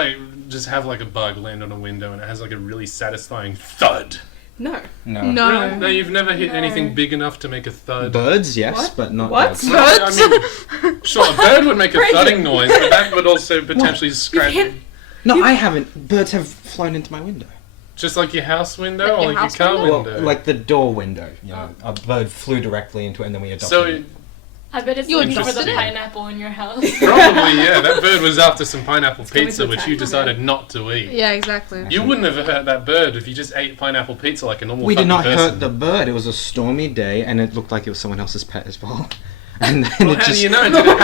have like a bug land on a window and it has like a really satisfying thud? No. No. No. No, you've never hit No. anything big enough to make a thud. Birds, yes, What? but not What? dogs. No, I mean, sure, a bird would make a Crazy. thudding noise, but that would also potentially scratch. hit- No, I haven't. Birds have flown into my window. Just like your house window Like or your like house your car window? window. Well, like the door window. You know, a bird flew directly into it, and then we adopted so it. I bet it's You looking for the interesting. pineapple in your house. probably, yeah, that bird was after some pineapple coming pizza, to which attack you you. decided not to eat. Yeah, exactly. You wouldn't have hurt that bird if you just ate pineapple pizza like a normal We did fucking not person. hurt the bird. It was a stormy day, and it looked like it was someone else's pet as well. And then Well, it how just. do you know? Did it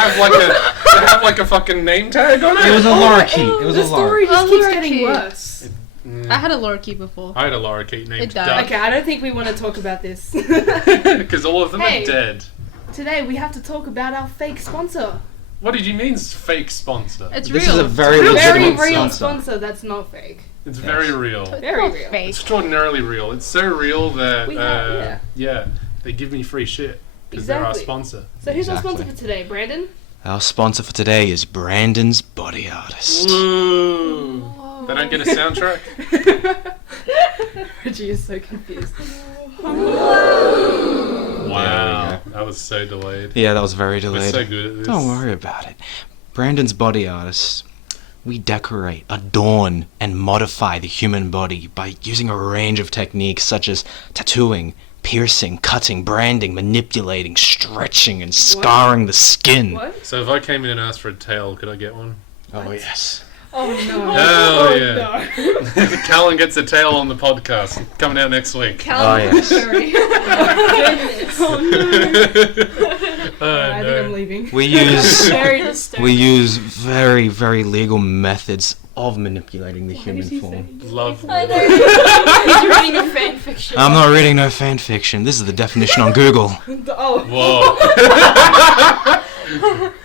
have like a fucking name tag on it? It was a lorikeet. It was the a story lorikeet. just A keeps lorikeet. getting worse. Mm. I had a lorikeet before. I had a lorikeet named It died. Duck. Okay, I don't think we want to talk about this. Because all of them Hey. are dead. Today we have to talk about our fake sponsor. What did you mean fake sponsor? It's This real. is a very Very legitimate real sponsor. sponsor that's not fake. It's Yes. very real. Very not real. fake. Extraordinarily real. It's so real that We have- yeah, they give me free shit. because they're our Exactly. sponsor. So who's our Exactly. sponsor for today, Brandon? Our sponsor for today is Brandon's Body Artist. Woo! They don't get a soundtrack. Reggie is so confused. Wow, that was so delayed. Yeah, that was very We're delayed. so good at this. Don't worry about it. Brandon's Body Artist. We decorate, adorn, and modify the human body by using a range of techniques such as tattooing, piercing, cutting, branding, manipulating, stretching, and scarring the skin. What? So if I came in and asked for a tail, could I get one? Oh, yes. Oh no. Hell Oh, yeah. no. Callan gets a tail on the podcast. Coming out next week. Oh, yes. Oh no. Oh, I think I'm leaving. We use Very disturbing. we use very, very legal methods of manipulating the What human did he form. say? Lovely. I know. He's reading a fan fiction. I'm not reading no fan fiction. This is the definition on Google. Oh. Whoa.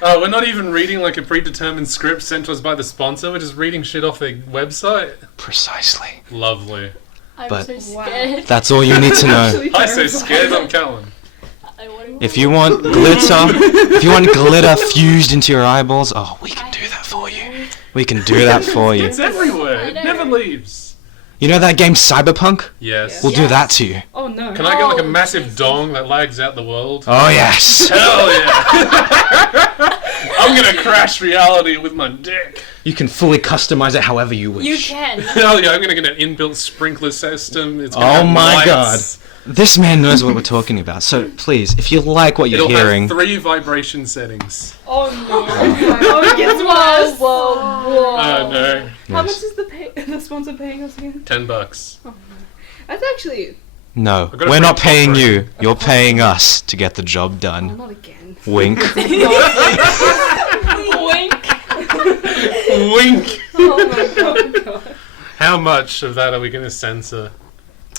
Oh, we're not even reading like a predetermined script sent to us by the sponsor. We're just reading shit off their website. Precisely. Lovely. I'm but- so Wow. scared. That's all you need to know. Actually I'm so terrified. scared. I'm Callan. I wanna- If you want glitter fused into your eyeballs, oh, we can do that for you. We can do that for you. It's everywhere. I It know. never leaves. You know that game Cyberpunk? Yes. We'll do that to you. Oh no. Can I get like a Oh, massive Jesus. dong that lags out the world? Oh, yes. Hell yeah! I'm gonna crash reality with my dick. You can fully customize it however you wish. You can. Hell yeah! I'm gonna get an inbuilt sprinkler system. It's gonna Oh have my lights. This man knows what we're talking about. So please, if you like what you're It'll hearing, have 3 vibration settings. Oh no. Oh, it gets worse. Whoa, whoa. Oh no! How much Yes. is the sponsor paying us again? $10. That's actually. No, I've got a we're not free paying offer. you. You're paying us to get the job Oh, done. not again. Wink. Wink. Wink. Oh my god. How much of that are we gonna censor?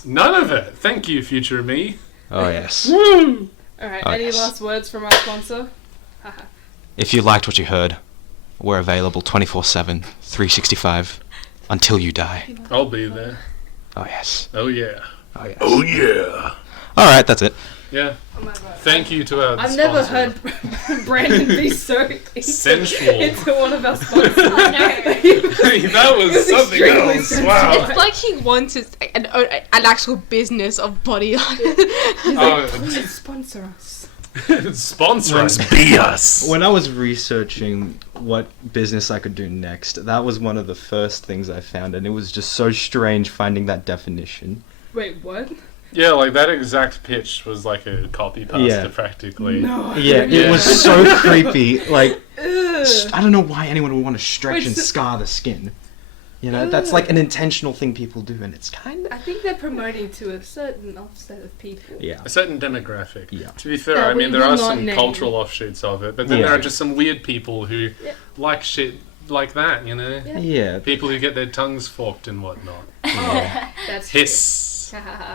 None of it. Thank you, future me. Oh, yes. Woo! Alright, Oh, any yes. last words from our sponsor? Haha. If you liked what you heard, we're available 24/7, 365, until you die. I'll be there. Oh, yes. Oh yeah. Oh, yes. Oh yeah. All right, that's it. Yeah. Oh my god. Thank you to our I've never sponsor. heard Brandon be so Sensual. into one of our sponsors. I know. That was something extremely else. sensitive. Wow. It's like he wants an actual business of body art. Oh, Please sponsor us. sponsor us. Be us. When I was researching what business I could do next, that was one of the first things I found, and it was just so strange finding that definition. Wait, what? Yeah, like that exact pitch was like a copy pasta Yeah. practically. No. Yeah, Yeah. it was so creepy. Like, Ugh. I don't know why anyone would want to stretch Wait, and so- scar the skin. You know, that's like an intentional thing people do, and it's kind of... I think they're promoting to a certain offset of people. Yeah. A certain demographic. Yeah. To be fair, That I mean, we there will are not some name. cultural offshoots of it, but then Yeah. there are just some weird people who Yeah. like shit like that, you know? Yeah. Yeah. People who get their tongues forked and whatnot. That's Hiss.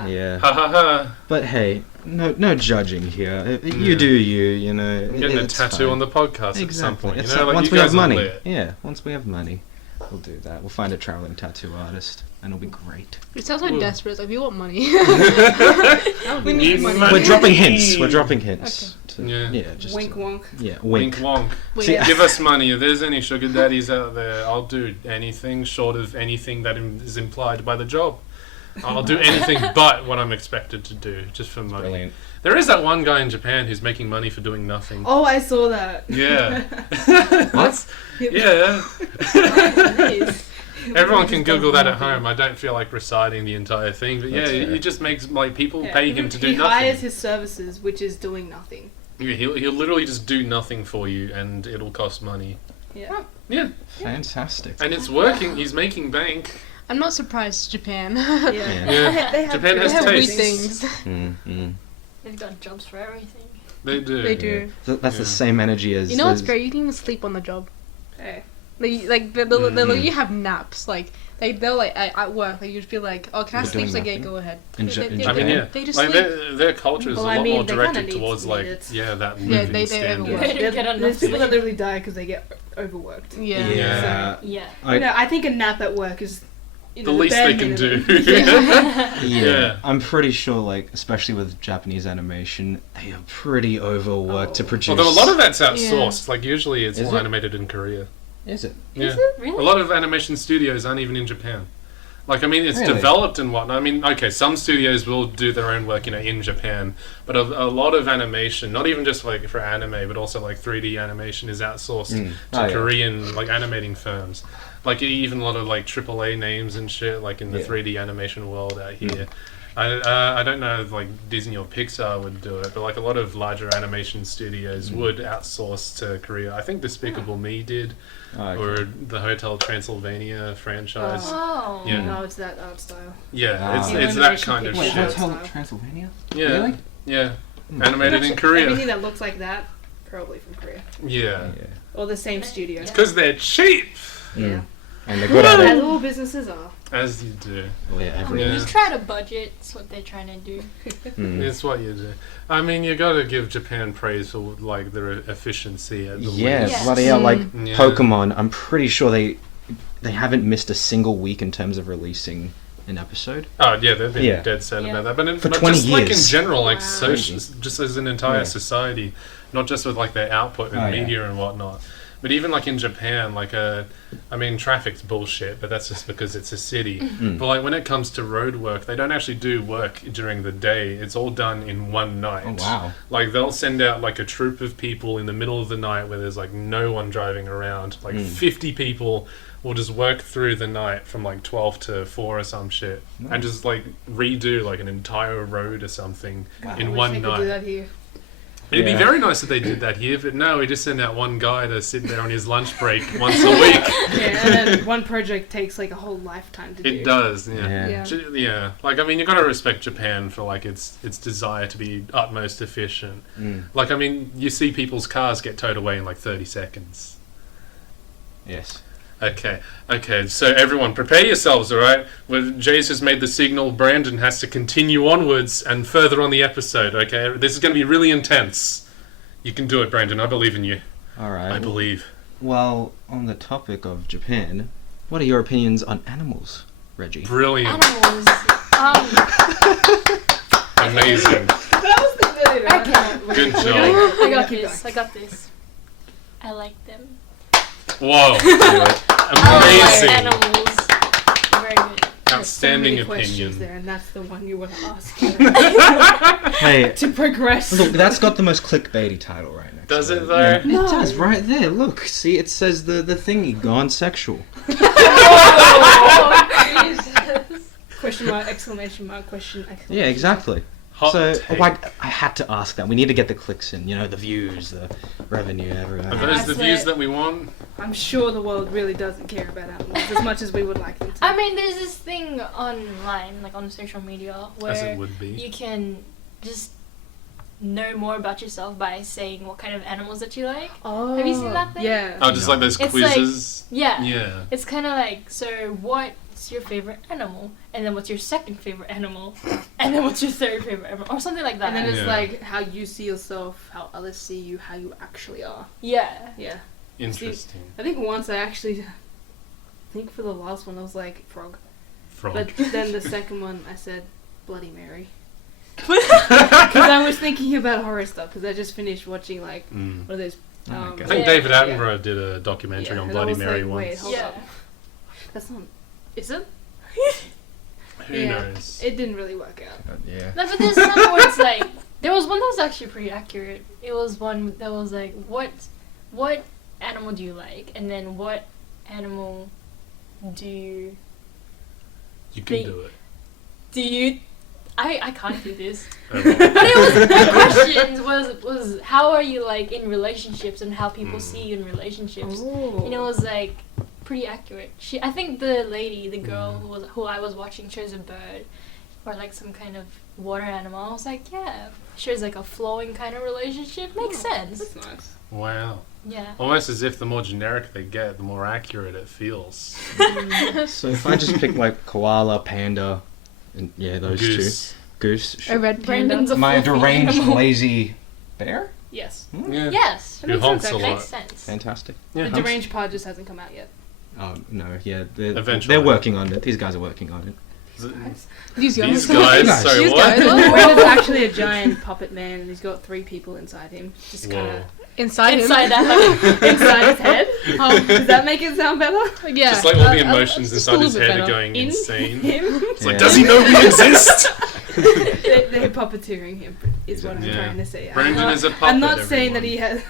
Yeah. Ha ha ha. But hey, no judging here. You do you know. I'm getting a it's tattoo fine. on the podcast at some Exactly. point. It's You know, like like once you we have guys are money. lit. Yeah, once we have money, we'll do that. We'll find a traveling tattoo artist, and it'll be great. It sounds so Ooh. desperate. It's like, we want money. we need money. We're dropping hints. We're dropping hints. to- Yeah. just Wink to- wonk. Yeah, Wink wink. wonk. See, Yeah. Give us money. If there's any sugar daddies out there, I'll do anything short of anything that is implied by the job. I'll do anything but what I'm expected to do, just for money. Brilliant. There is that one guy in Japan who's making money for doing nothing. Oh, I saw that. Yeah. What? Yeah. Nice. Everyone can Google that at home. I don't feel like reciting the entire thing, but yeah, That's fair. he just makes like people Yeah, pay him to do he nothing. hires his services, which is doing nothing. Yeah, he'll literally just do nothing for you, and it'll cost money. Yeah. Yeah, Fantastic. and it's working. He's making bank. I'm not surprised, Japan. Yeah. Yeah. They have Japan good has They have weird tastes. things. They've got jobs for everything. They do. They do. So that's Yeah. the same energy as. You know what's as- great? You can even sleep on the job. Hey. They'll let you have naps. Like they'll like at work. Like you'd be like, oh, can I They're sleep? doing Like, yeah, nothing? go ahead. In They- Ja- they- in they- I mean, Japan? yeah. They just Like sleep. their culture is Well, a I lot mean, more they kinda directed need towards to like need it. yeah that Yeah, living they standard. overwork. They don't get enough There's people that sleep. literally die because they get overworked. Yeah. Yeah. You know, I think a nap at work is you The know, least they bare can minimum. do. Yeah. Yeah, I'm pretty sure, like, especially with Japanese animation, they are pretty overworked to produce. Although a lot of that's outsourced. Like, usually it's Is all it? animated in Korea. Is it? Yeah. Really? A lot of animation studios aren't even in Japan. Like, I mean, it's Really? developed and whatnot. I mean, okay, some studios will do their own work, in Japan, but a lot of animation, not even just like for anime, but also like 3D animation, is outsourced to Oh, yeah. Korean like animating firms. Like even a lot of like AAA names and shit, like in the Yeah. 3D animation world out here. I don't know if like Disney or Pixar would do it, but like a lot of larger animation studios would outsource to Korea. I think Despicable Me did, Oh, okay. or the Hotel Transylvania franchise. Oh. Yeah. No, it's that art style. Yeah, Ah. it's that Animation kind of picture. shit. Hotel Transylvania? Yeah, Really? yeah. Animated in Everything Korea. that looks like that, probably from Korea. Yeah, Or the same studio. because they're cheap, Yeah. And they're good at As it. all businesses are. as you do. Yeah, I every- mean, Yeah. just try to budget. That's what they're trying to do. It's what you do. I mean, you got to give Japan praise for like their efficiency at the Yeah, least. Yes. bloody hell, like Yeah. Pokemon, I'm pretty sure they haven't missed a single week in terms of releasing an episode. Oh yeah, they've been Yeah. dead set Yeah. about that. But For not 20 just like in years. general, like Wow. just as an entire Yeah. society, not just with like their output and Oh, yeah. media and whatnot. But even like in Japan, like I mean, traffic's bullshit, but that's just because it's a city. But like when it comes to road work, they don't actually do work during the day. It's all done in one night. Oh, wow. Like they'll send out like a troop of people in the middle of the night where there's like no one driving around. Like 50 people will just work through the night from like 12 to 4 or some shit, and just like redo like an entire road or something I in wish one they could night. do that here. It'd be Yeah. very nice if they did that here, but no, we just send out one guy to sit there on his lunch break once a week. Yeah, and then one project takes like a whole lifetime to do. It does, yeah. Yeah. Yeah. Yeah, like I mean, you got to respect Japan for like its desire to be utmost efficient. Like I mean, you see people's cars get towed away in like 30 seconds. Yes. Okay, so everyone prepare yourselves, alright? Jay's has made the signal, Brandon has to continue onwards and further on the episode, okay? This is going to be really intense. You can do it, Brandon, I believe in you. Alright. I believe. Well, on the topic of Japan, what are your opinions on animals, Reggie? Brilliant. Animals. Amazing. That was the good. Okay. Good job. I got Keep this. I got this. I like them. Whoa. I Amazing. like animals. Very good. Outstanding There's so many questions opinion. there, and that's the one you want to ask Hey, to progress. look, that's got the most clickbaity title right next Does to it though? Yeah, it does, right there. Look, see, it says the thingy, gone sexual. Question mark, exclamation mark, question, exclamation. Yeah, exactly. Hot So, take. I had to ask that. We need to get the clicks in, the views, the revenue, everything. Are those the I views swear- that we want? I'm sure the world really doesn't care about animals as much as we would like them to. I mean, there's this thing online, like on social media, As it where would be. you can just know more about yourself by saying what kind of animals that you like. Oh, Have you seen that thing? Yeah. Oh, just like those It's like- quizzes? Yeah. Yeah. It's kind of like, so what's your favorite animal? And then what's your second favorite animal? And then what's your third favorite animal? Or something like that. And then it's Yeah. like how you see yourself, how others see you, how you actually are. yeah. Yeah. Interesting. I think once I think for the last one I was like frog. Frog. But then the second one I said Bloody Mary. Because I was thinking about horror stuff, because I just finished watching like one of those. Oh my God. I think Yeah. David Attenborough did a documentary Yeah, on and I Bloody was Mary like, wait, once. hold Yeah. up. That's not. Is it? Who Yeah. knows? It didn't really work out. Yeah. No, but there's some where it's like, there was one that was actually pretty accurate. It was one that was like, what animal do you like? And then what animal do you You can They- do it. I can't do this. Oh, well. But it was, the question was how are you like in relationships and how people see you in relationships. Oh. And it was like pretty accurate. I think the lady, the girl who I was watching chose a bird or like some kind of water animal. I was like, yeah, shows like a flowing kind of relationship. Makes sense. That's nice. Wow. Yeah. Almost as if the more generic they get, the more accurate it feels. So if I just pick like koala, panda, and yeah, those Goose. two. Goose. A red Brandon's panda. a My fluffy deranged, animal. lazy bear? Yes. Yeah. Yes. That Who makes honks sense, a actually. lot. Makes sense. Fantastic. Yeah. The deranged part just hasn't come out yet. No, yeah, they're Eventually. working on it. These guys are working on it. These These guys, sorry, These what? guys. Brandon's actually a giant puppet man, and he's got 3 people inside him, just kind Whoa. of Inside him. Inside that. inside his head. Does that make it sound better? Yeah. Just like all the emotions just a inside his little bit head are better. going In insane. him. It's like, Yeah. does he know we exist? They're puppeteering him, is what I'm Yeah. trying to say. Brandon is a puppet, I'm not saying that everyone. he has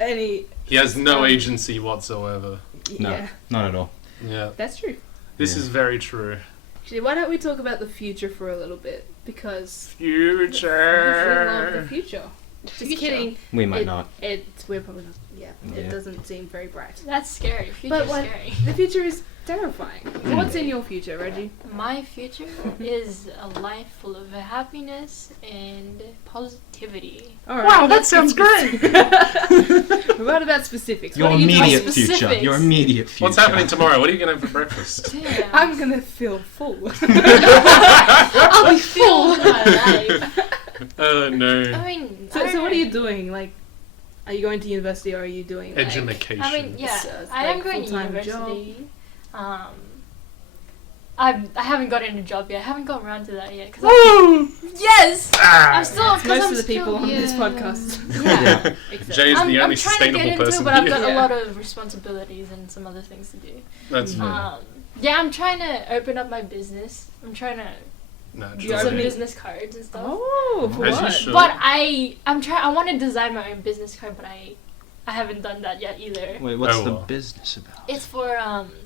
any. He has no agency whatsoever. No, Yeah, not at all. Yeah, that's true. this Yeah. is very true. Actually, why don't we talk about the future for a little bit? Because we love the Future. future. Just Future. kidding. We might not. We're probably not. Yeah, it Yeah. doesn't seem very bright. That's scary. Future's But what? scary. The future is terrifying. What's in your future, Reggie? My future is a life full of happiness and positivity. All right. Wow, that sounds great. What about specifics? Your What are you doing? immediate specifics? future. Your immediate future. What's happening tomorrow? What are you going to have for breakfast? Damn. I'm gonna feel full. I'll be full of my life. No. I mean, So what are you doing? Like, are you going to university or are you doing like, Education. I mean, yeah, So it's I am like going to full-time university. I haven't gotten a job yet. I haven't got around to that yet. Woo! Yes, Ah. I'm still. It's 'cause most I'm of the people still, on this yeah. podcast. Yeah. Except- Jay is I'm the only trying to get sustainable into person it, but I've here. got Yeah. a lot of responsibilities and some other things to do. That's Yeah, I'm trying to open up my business. I'm trying to natural. do some opening- business cards and stuff. Oh, for As you what? should. But I want to design my own business card, but I haven't done that yet either. Wait, what's Oh, the well. business about? It's for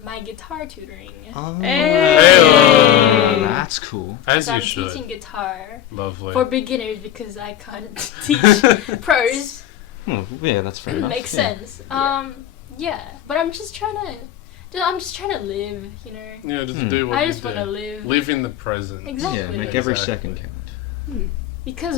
my guitar tutoring. Oh, Hey! that's cool. As So you I'm should. teaching guitar Lovely. for beginners because I can't teach pros. Oh, yeah, that's fair enough. Makes yeah. sense. Yeah, but I'm just trying to live, you know. Yeah, just Hmm. do what I you just do. want to live. Live in the present. Exactly. Yeah, make every Exactly. second count. Because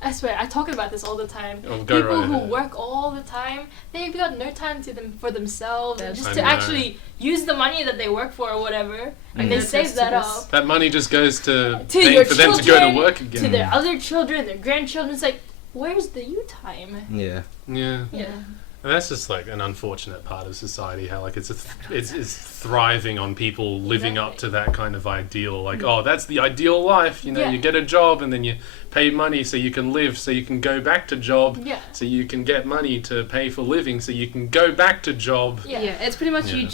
I swear, I talk about this all the time. Oh, go People right who ahead. work all the time, they've got no time for themselves, That's- just I to know. actually use the money that they work for or whatever, and they Mm. save that Attest to up That money just goes to to paying your for them children, to go to work again. to their other children, their grandchildren. It's like, where's the you time? Yeah. Yeah. Yeah. And that's just like an unfortunate part of society, how like it's thriving on people living up to that kind of ideal. Like, oh, that's the ideal life. You know, Yeah. you get a job and then you pay money so you can live, so you can go back to job, Yeah. so you can get money to pay for living, so you can go back to job. Yeah. Yeah, it's pretty much Yeah.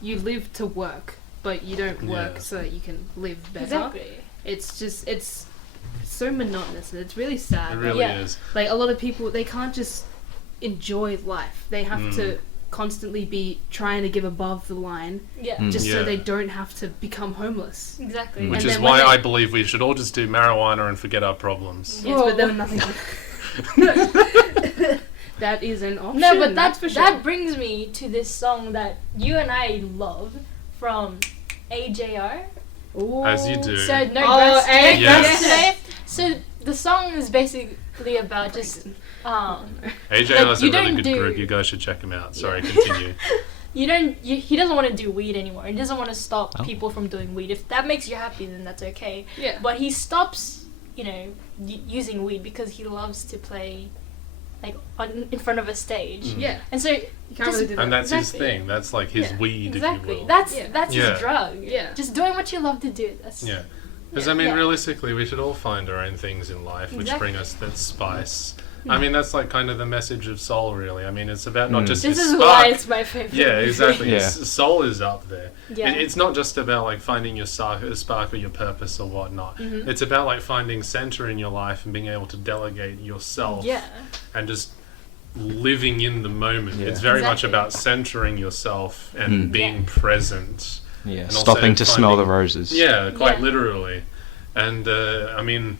you live to work, but you don't work Yeah. so that you can live better. Exactly. It's so monotonous and it's really sad. It really Yeah. is. Like a lot of people, they can't just enjoy life. They have to constantly be trying to give above the line Yeah. just Yeah. so they don't have to become homeless. Exactly. Which And is then when why they- I believe we should all just do marijuana and forget our problems. Yes, but then nothing. That is an option. No, but that's for sure. that brings me to this song that you and I love from AJR. Ooh. As you do. So no Oh, grass, eh, no yes. grass today. So the song is basically about just AJ Like, has a you really don't good do- group. You guys should check him out. Sorry, continue. he doesn't want to do weed anymore. He doesn't want to stop Oh. people from doing weed. If that makes you happy, then that's okay. Yeah. But he stops, using weed because he loves to play, like in front of a stage. Mm. Yeah. And so You can't really do that. And that's his Exactly. thing. That's like his Yeah, weed, exactly, if you will. that's Yeah. that's Yeah. his drug. Yeah. Just doing what you love to do. That's Yeah. Because, Yeah. I mean, Yeah. realistically, we should all find our own things in life which Exactly. bring us that spice. I mean, that's like kind of the message of soul, really. I mean, it's about not just This your is spark. why it's my favorite. Yeah, movie. exactly. Yeah. Soul is up there. Yeah. It's not just about like finding your spark or your purpose or whatnot. Mm-hmm. It's about like finding center in your life and being able to delegate yourself Yeah. and just living in the moment. Yeah. It's very much Exactly. about centering yourself and being Yeah. present. Yeah. And Stopping also to smell the finding- roses. Yeah, quite Yeah. literally. And I mean,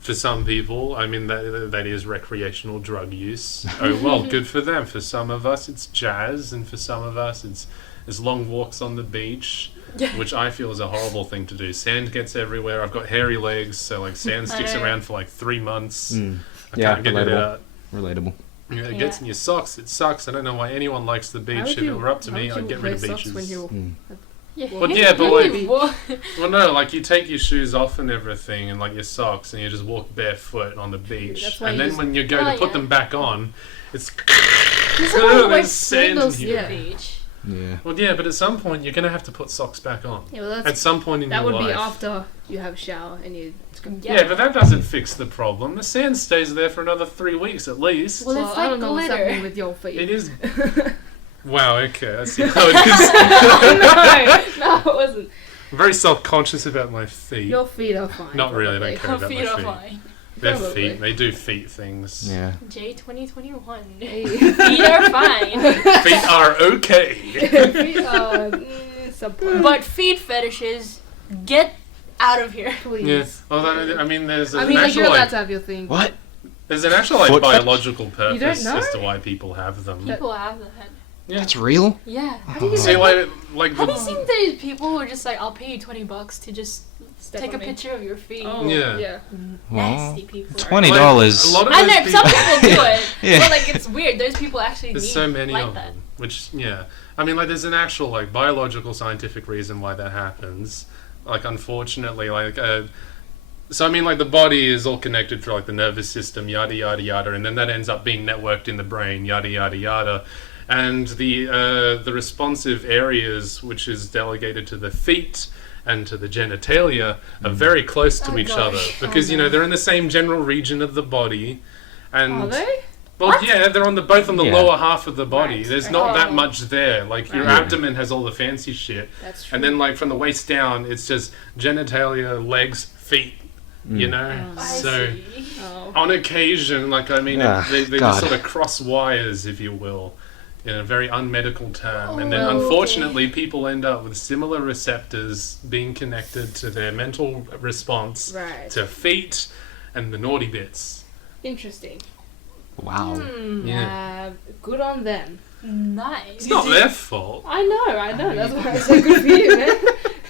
for some people, I mean, that is recreational drug use. Oh, well, good for them. For some of us, it's jazz. And for some of us, it's long walks on the beach, Yeah. which I feel is a horrible thing to do. Sand gets everywhere. I've got hairy legs, so like sand I sticks know. around for like 3 months. Mm. I Yeah, can't get it relatable. out. Relatable. Yeah, it gets Yeah. in your socks. It sucks. I don't know why anyone likes the How beach. would If it you- were up to how me, would I'd you get rid of wear socks beaches. when you- Mm. Yeah. But yeah, but like- Well, Well, no, like you take your shoes off and everything, and like your socks, and you just walk barefoot on the beach. That's why And you then just- when you go Oh, to put yeah. them back on, it's There's a lot of there's wear sand in sandals to here. the beach. Yeah. Well, yeah, but at some point you're gonna have to put socks back on. Yeah, well, At that's, some point in that your would life. be after you have a shower and you. Yeah, but that doesn't fix the problem. The sand stays there for another 3 weeks at least. Well, it's I like don't know what's glitter. happening with your feet. It is. Wow. Okay, I see how it is. No, it wasn't. I'm very self-conscious about my feet. Your feet are fine. Not really. I probably. don't care Her about feet my are feet. fine. Their Probably. feet. They do feet things. Yeah. J 2021. Hey. Feet are fine. Feet are okay. Feet are subpar. But feet fetishes, get out of here. Please. Yeah. Although I mean, there's I an mean, like, actual you're allowed like to have your thing. What? there's an actual like Foot fetish? biological purpose know? as to why people have them. People have that. Yeah. That's real? Yeah. See, like Have you the, seen those people who are just like, I'll pay you $20 to just Step take a on me. picture of your feet? Oh, Yeah. yeah. Nasty people. $20. a lot of I those know some people do it, Yeah. but like it's weird. Those people actually There's need so many like of that. them, which I mean, like there's an actual like biological scientific reason why that happens. Like unfortunately, like so I mean, like the body is all connected through like the nervous system, yada yada yada, and then that ends up being networked in the brain, yada yada yada, and the responsive areas, which is delegated to the feet and to the genitalia, are very close to Oh, each gosh. other because Oh, no. they're in the same general region of the body, and Are they? well, yeah, they're on both on the Yeah. lower half of the body. Right. There's not that Oh. much there. Like your Right. abdomen has all the fancy shit, That's true. and then like from the waist down, it's just genitalia, legs, feet. You know, Oh. I so see. Oh. on occasion, like I mean, Ah, they just God. sort of cross wires, if you will, in a very unmedical term, and then Oh, okay. unfortunately, people end up with similar receptors being connected to their mental response Right. to feet and the naughty bits. Interesting. Wow. Yeah. Good on them. Nice. It's not their fault. I know. That's why I say good for you, man.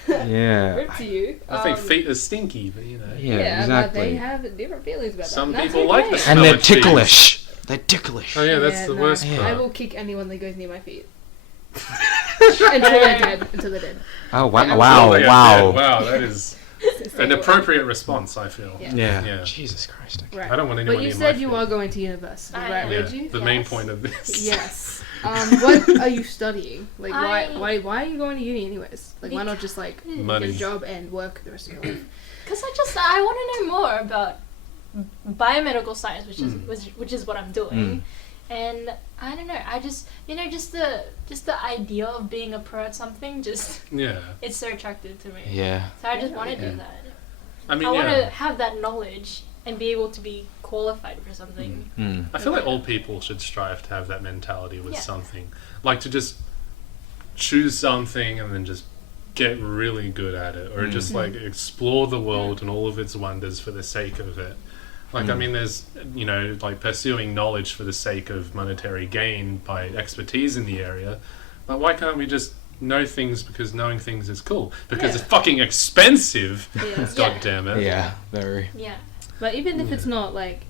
Yeah. Rip to you. I think feet are stinky, but you know. Yeah, but they exactly. have different feelings about Some that. and that's people like okay. the And smell they're of cheese. ticklish. They're ticklish. Oh yeah, that's the no, worst Yeah. part. I will kick anyone that goes near my feet. Until they're dead. Until they're dead. Oh, wow. Oh, Wow. they are Wow. dead. Wow, that is an appropriate response, I feel. Yeah. Yeah. Yeah. Jesus Christ. Okay. Right. I don't want anyone But you near said my you feet. are going to university, I right, am. Yeah, Reggie? the main Yes. point of this. Yes. What are you studying? Like, I- why are you going to uni anyways? Like, why not just like Money. get a job and work the rest of your life? Because I want to know more about biomedical science, which is what I'm doing, and I don't know. I just just the idea of being a pro at something Yeah. it's so attractive to me. Yeah. So I just Yeah. want to Yeah. do that. I mean, I want yeah. to have that knowledge and be able to be qualified for something. Mm. I feel like all people should strive to have that mentality with Yeah. something. Like to just choose something and then just get really good at it. Or just like explore the world and all of its wonders for the sake of it. Like, I mean, there's, like pursuing knowledge for the sake of monetary gain by expertise in the area. But why can't we just know things because knowing things is cool? Because Yeah. it's fucking expensive. Yeah. God damn it. Yeah. Very. Yeah. But even if it's not like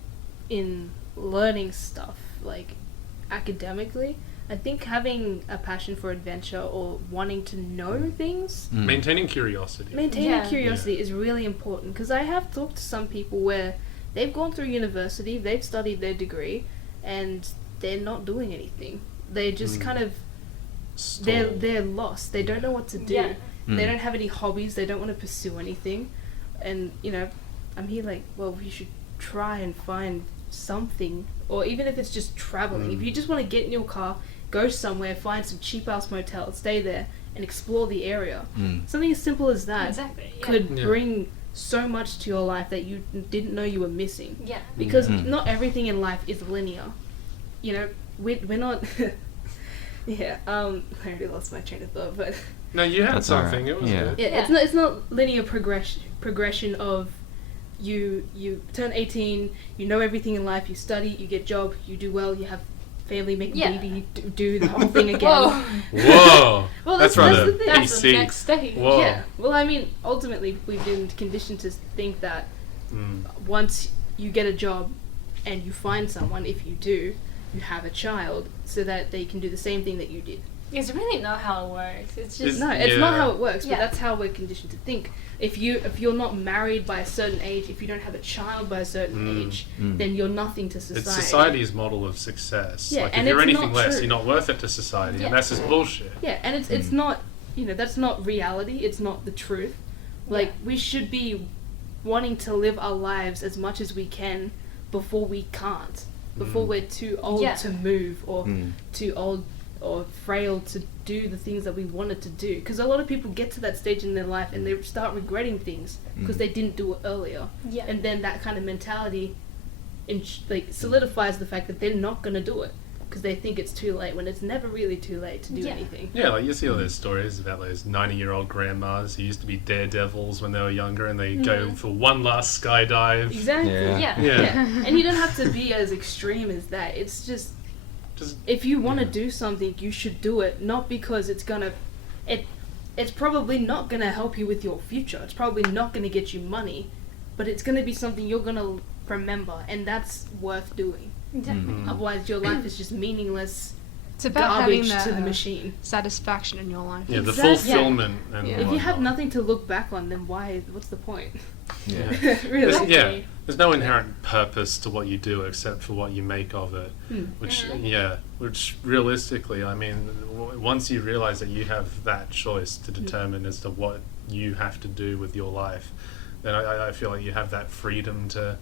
in learning stuff, like academically, I think having a passion for adventure or wanting to know things, Mm. Maintaining curiosity. maintaining Yeah. curiosity is really important. Because I have talked to some people where they've gone through university, they've studied their degree, and they're not doing anything. They're just kind of they're lost. They don't know what to do. Yeah. They Mm. don't have any hobbies. They don't want to pursue anything. And I'm here like, well, you should try and find something, or even if it's just traveling. If you just want to get in your car, go somewhere, find some cheap ass motel, stay there, and explore the area. Mm. Something as simple as that Exactly. Yeah. could Yeah. bring so much to your life that you didn't know you were missing. Yeah. Because Mhm. not everything in life is linear. We're not. Yeah. I already lost my train of thought, but No, you had That's something. alright. It was Yeah. good. yeah, Yeah. it's not linear progression of you turn 18, you know everything in life, you study, you get job, you do well, you have family, make a Yeah. baby, do the whole thing again. Whoa. Whoa. Well, that's that's rather the thing. That's the PC. next stage. Whoa. Yeah. Well, I mean, ultimately, we've been conditioned to think that Mm. once you get a job and you find someone, if you do, you have a child, so that they can do the same thing that you did. It's really not how it works. It's just No, it's not how it works, Yeah. but that's how we're conditioned to think. If you're not married by a certain age, if you don't have a child by a certain age, then you're nothing to society. It's society's model of success. Yeah, like if and you're it's anything not less, true. you're not worth it to society, Yeah. and that's just bullshit. Yeah, and it's not, that's not reality. It's not the truth. Like, we should be wanting to live our lives as much as we can before we can't. Before we're too old Yeah. to move, or too old or frail to do the things that we wanted to do. Because a lot of people get to that stage in their life and they start regretting things because they didn't do it earlier. Yeah. And then that kind of mentality solidifies the fact that they're not going to do it because they think it's too late, when it's never really too late to do Yeah. anything. Yeah, like you see all those stories about those 90-year-old grandmas who used to be daredevils when they were younger, and they go for one last skydive. Exactly. Yeah. Yeah. Yeah. And you don't have to be as extreme as that. It's just if you want to do something, you should do it. Not because it's probably not gonna help you with your future. It's probably not gonna get you money, but it's gonna be something you're gonna remember, and that's worth doing. Definitely. Otherwise, your life is just meaningless It's about having garbage to the that machine. satisfaction in your life. Yeah, the Exactly. fulfillment and Yeah. If you have whatnot. nothing to look back on, then what's the point? Yeah. Really? Yeah, there's no inherent purpose to what you do except for what you make of it. Which realistically, I mean, once you realize that you have that choice to determine as to what you have to do with your life, then I feel like you have that freedom to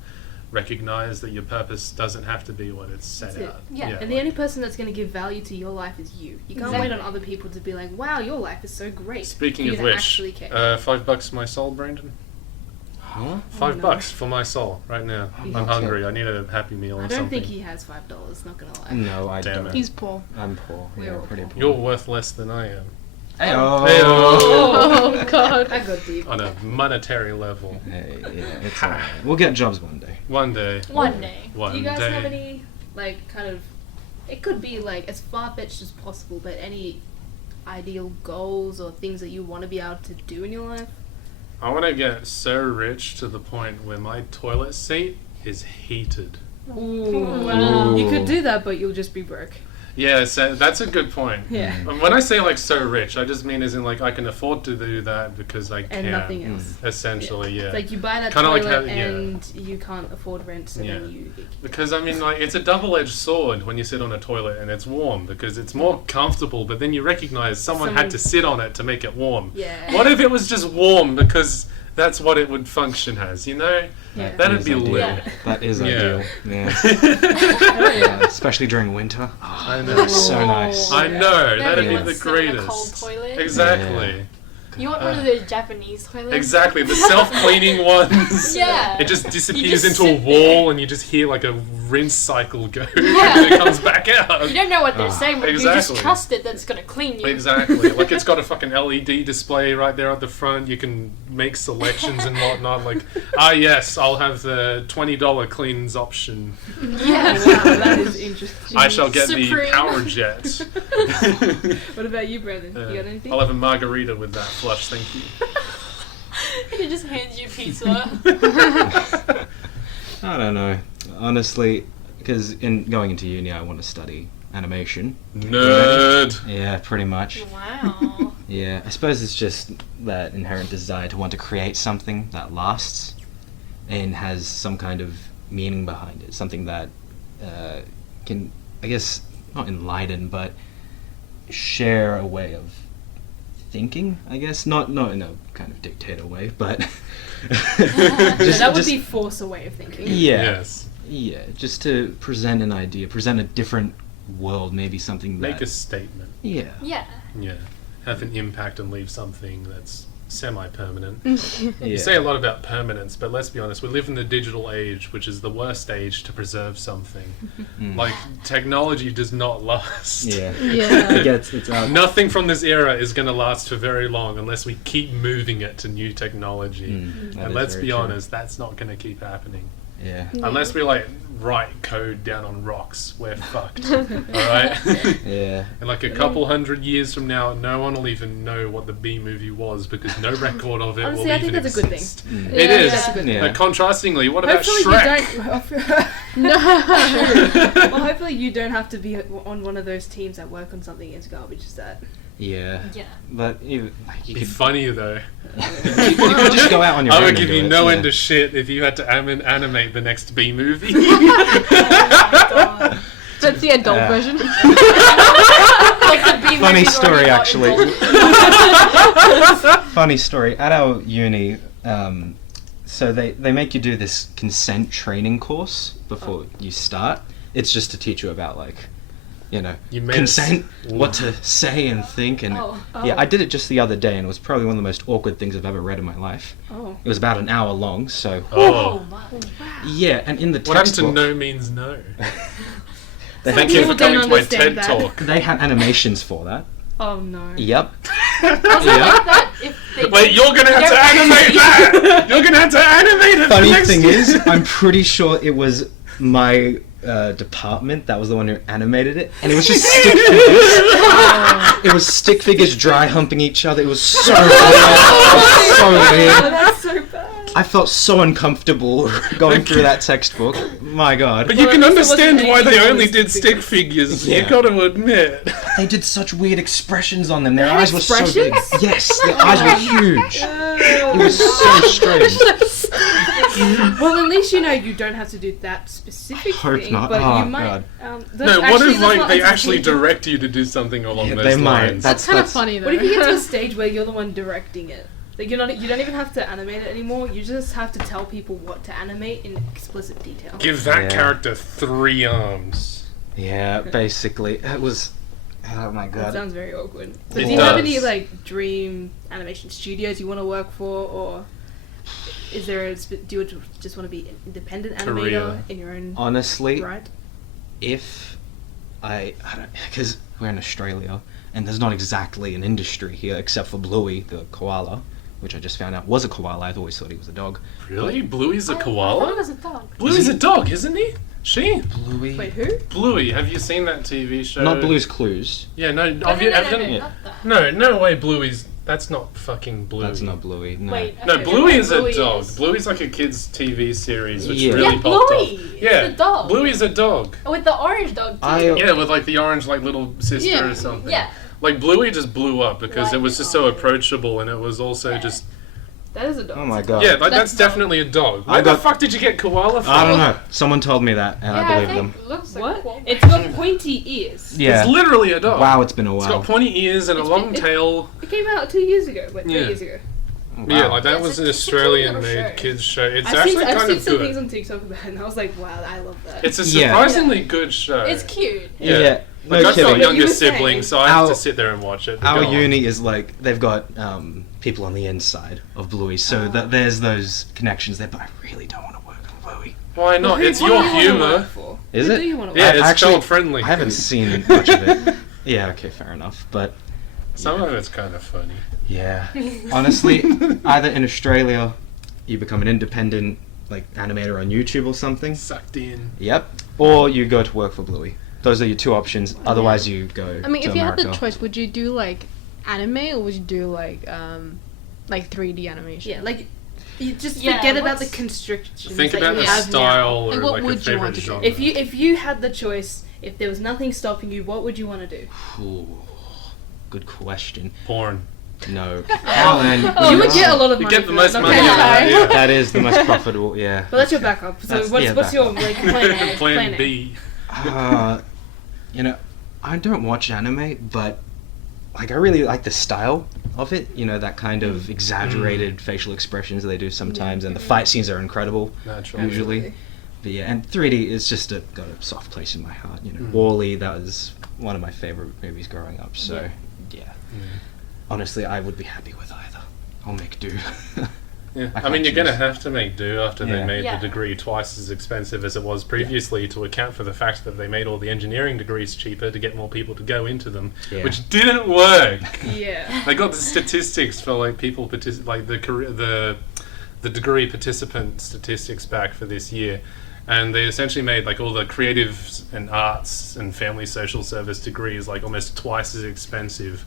recognize that your purpose doesn't have to be what it's set That's it. out. Yeah. And the only person that's going to give value to your life is you. You can't wait on other people to be like, wow, your life is so great. Speaking for you of to which, actually care. $5 for my soul, Brandon. Huh? $5 for my soul right now. I'm Okay. hungry. I need a Happy Meal or I don't something. think he has $5, not gonna lie. No, I Damn don't. it. He's poor. I'm poor. We're Yeah, all pretty poor. poor. You're worth less than I am. Hey-oh. Oh god. I got deep. On a monetary level. Hey, yeah, it's alright. We'll get jobs one day. One day. One day. One Do you guys day. have any, kind of, it could be, as far-fetched as possible, but any ideal goals or things that you want to be able to do in your life? I want to get so rich to the point where my toilet seat is heated. Ooh. Wow. You could do that, but you'll just be broke. Yeah, so that's a good point. Yeah. And when I say so rich, I just mean as in I can afford to do that because I can. And nothing else. Essentially, yeah. It's like you buy that Kinda like toilet how- yeah. and you can't afford rent, so Yeah. then you... Because I mean, it's a double-edged sword when you sit on a toilet and it's warm because it's more comfortable, but then you recognize someone had to sit on it to make it warm. Yeah. What if it was just warm because that's what it would function as, you know? Yeah. That'd Is be ideal. lit. Yeah. That is Yeah. ideal. Yeah. Yeah, especially during winter. I know. So nice. I know, that'd be Everyone the sit in a greatest. cold toilet. Exactly. You want one of those Japanese toilets? Exactly, the self-cleaning ones. Yeah. It just disappears just into a sit wall and you just hear a rinse cycle go Yeah. and it comes back out. You don't know what they're saying, but you just Exactly. trust it that it's gonna clean you. Exactly. It's got a fucking LED display right there at the front. You can make selections and whatnot. Yes, I'll have the $20 cleans option. Yeah. Wow, that is interesting. I shall get Supreme. the power jet. What about you, Brandon? You got anything? I'll have a margarita with that flush, thank you. And it just hands you pizza. I don't know. Honestly, because going into uni, I want to study animation. Nerd. Yeah, pretty much. Wow. Yeah, I suppose it's just that inherent desire to want to create something that lasts and has some kind of meaning behind it. Something that can, I guess, not enlighten, but share a way of thinking, I guess. Not in a kind of dictator way, but... that would be force a way of thinking. Yeah. Yes. Yeah, just to present an idea, present a different world, maybe something that... Make a statement. Yeah. Yeah. Yeah. Have an impact and leave something that's semi-permanent. Yeah. You say a lot about permanence, but let's be honest, we live in the digital age, which is the worst age to preserve something. Technology does not last. Yeah. Yeah. It's out. Nothing from this era is going to last for very long unless we keep moving it to new technology. That And is let's very be true. honest, that's not going to keep happening. Yeah. Unless we write code down on rocks, we're fucked. Alright? Yeah. And a couple hundred years from now, no one will even know what the B movie was because no record of it Honestly, will I think even that's a good thing. exist. Mm. It Yeah, is. that's a good thing. But contrastingly, what about Hopefully Shrek? you don't... No. Well, hopefully you don't have to be on one of those teams that work on something as garbage as that. Yeah. Yeah. But you It'd be could funny though. you could just go out on your own. I would and give do you it, no yeah. end of shit if you had to animate the next B movie. Oh my god. That's the adult Yeah. version. Like the B Funny movie's story, already got actually. involved. Funny story. At our uni, so they make you do this consent training course before you start. It's just to teach you about You made consent, us- what to say and think, and Oh. yeah, I did it just the other day, and it was probably one of the most awkward things I've ever read in my life. Oh. It was about an hour long, so Oh. my. yeah, and in the What happened to textbook, no means no? they Thank had, you People for coming don't to my understand TED that. talk. they had animations for that. Oh no. Yep. Was it like that? If they Wait, did- you're gonna have to They're- animate that! You're gonna have to animate it! Funny the next thing year. is, I'm pretty sure it was my department that was the one who animated it, and it was just stick figures. It was stick figures dry humping each other. It was so weird. It was so Oh, weird. that's so bad. I felt so uncomfortable going through that textbook. My God. But you Well, can at least it understand wasn't why they anything only that did was stick figures. You Yeah. gotta admit. They did such weird expressions on them. Their had eyes were so big. expressions? Yes, their eyes were huge. It was so strange. Well, at least you know you don't have to do that specific Hope thing, not. but Oh, you might. God. No, what if they actually direct you to do something along Yeah, those they might. lines? That's kind of funny though. What if you get to a stage where you're the one directing it? Like you don't even have to animate it anymore. You just have to tell people what to animate in explicit detail. Give that Yeah. character 3 arms. Yeah, basically. It was. Oh my That God. sounds very awkward. So It do you have does. any like dream animation studios you want to work for, or is there do you just want to be an independent animator Career. in your own Honestly, right? if I don't, because we're in Australia and there's not exactly an industry here except for Bluey the koala, which I just found out was a koala. I've always thought he was a dog. Really? Bluey's a I thought it koala? was a dog. Bluey's a dog, isn't he? She? Bluey. Wait, who? Bluey, have you seen that TV show? Not Blue's Clues. Yeah, no, No, have you, no, have no, you- no, Yeah. not that. no way Bluey's, that's not fucking Bluey. That's not Bluey. No. Wait. No, okay, Bluey then is Bluey a dog. is- Bluey's like a kid's TV series which Yeah. really Yeah, popped Bluey. off. It's Yeah, the dog. Bluey's a dog. With the orange dog too. I- Yeah, with like the orange like little sister Yeah. or something. Yeah. Like Bluey just blew up because Like it was just so approachable and it was also just That is a dog. Oh my God. yeah, like that's That's dog. definitely a dog. I Where the got- fuck did you get koala from? I don't know. Someone told me that, and Yeah, I believe think them. it looks like What? a koala. It's got pointy ears. Yeah. It's literally a dog. Wow, it's been a It's while. got pointy ears and a It's long been- it- tail. It came out 2 years ago. Wait, 3 Yeah. years ago. Yeah, like that It's was a- an it's a cute Australian little made show. kids show. It's I've actually seen kind some of things good. on TikTok about it, and I was like, wow, I love that. It's a Yeah. surprisingly good show. It's cute. Yeah. Yeah. Like No I've got a kidding. You younger were sibling, saying- so I have to Our- sit there and watch it. But Our go on. uni is like they've got people on the inside of Bluey, so that there's those connections there. But I really don't want to work on Bluey. Why not? Who It's do your you wanna humor. work for? Is Who it? do you want to Yeah, work it's Actually, child friendly. I haven't seen much of it. Yeah, okay, fair enough. But Some of it's kind of funny. yeah, honestly, either in Australia, you become an independent like animator on YouTube or something. Sucked in. Yep. Or you go to work for Bluey. Those are your two options. Otherwise, you go. I mean, to if you America. had the choice, would you do like anime or would you do like 3D animation? Yeah, like you just Yeah, forget about the what's- constrictions Think that about you the have style Like, or what like a would you favorite want to do? genre. now. If you had the choice, if there was nothing stopping you, what would you want to do? Ooh, good question. Porn. No. Alan, You would get a lot of You money. get the for most that, money not out gonna of lie. it, yeah. That is the most profitable. Yeah. But that's your backup. So That's- what's yeah, what's your backup. like plan A? Plan A. B. You know, I don't watch anime, but like I really like the style of it. You know, that kind of exaggerated facial expressions they do sometimes, and the fight scenes are incredible Natural. usually. But yeah, and 3D is just got a soft place in my heart. You know, Mm. Wall-E, that was one of my favorite movies growing up. So yeah, honestly, I would be happy with either. I'll make do. Yeah. I I mean, can't you're going to choose. have to make do after they Yeah. made Yeah. the degree twice as expensive as it was previously to account for the fact that they made all the engineering degrees cheaper to get more people to go into them, Yeah. which didn't work. Yeah. They got the statistics for like people like the degree participant statistics back for this year, and they essentially made like all the creative and arts and family social service degrees like almost twice as expensive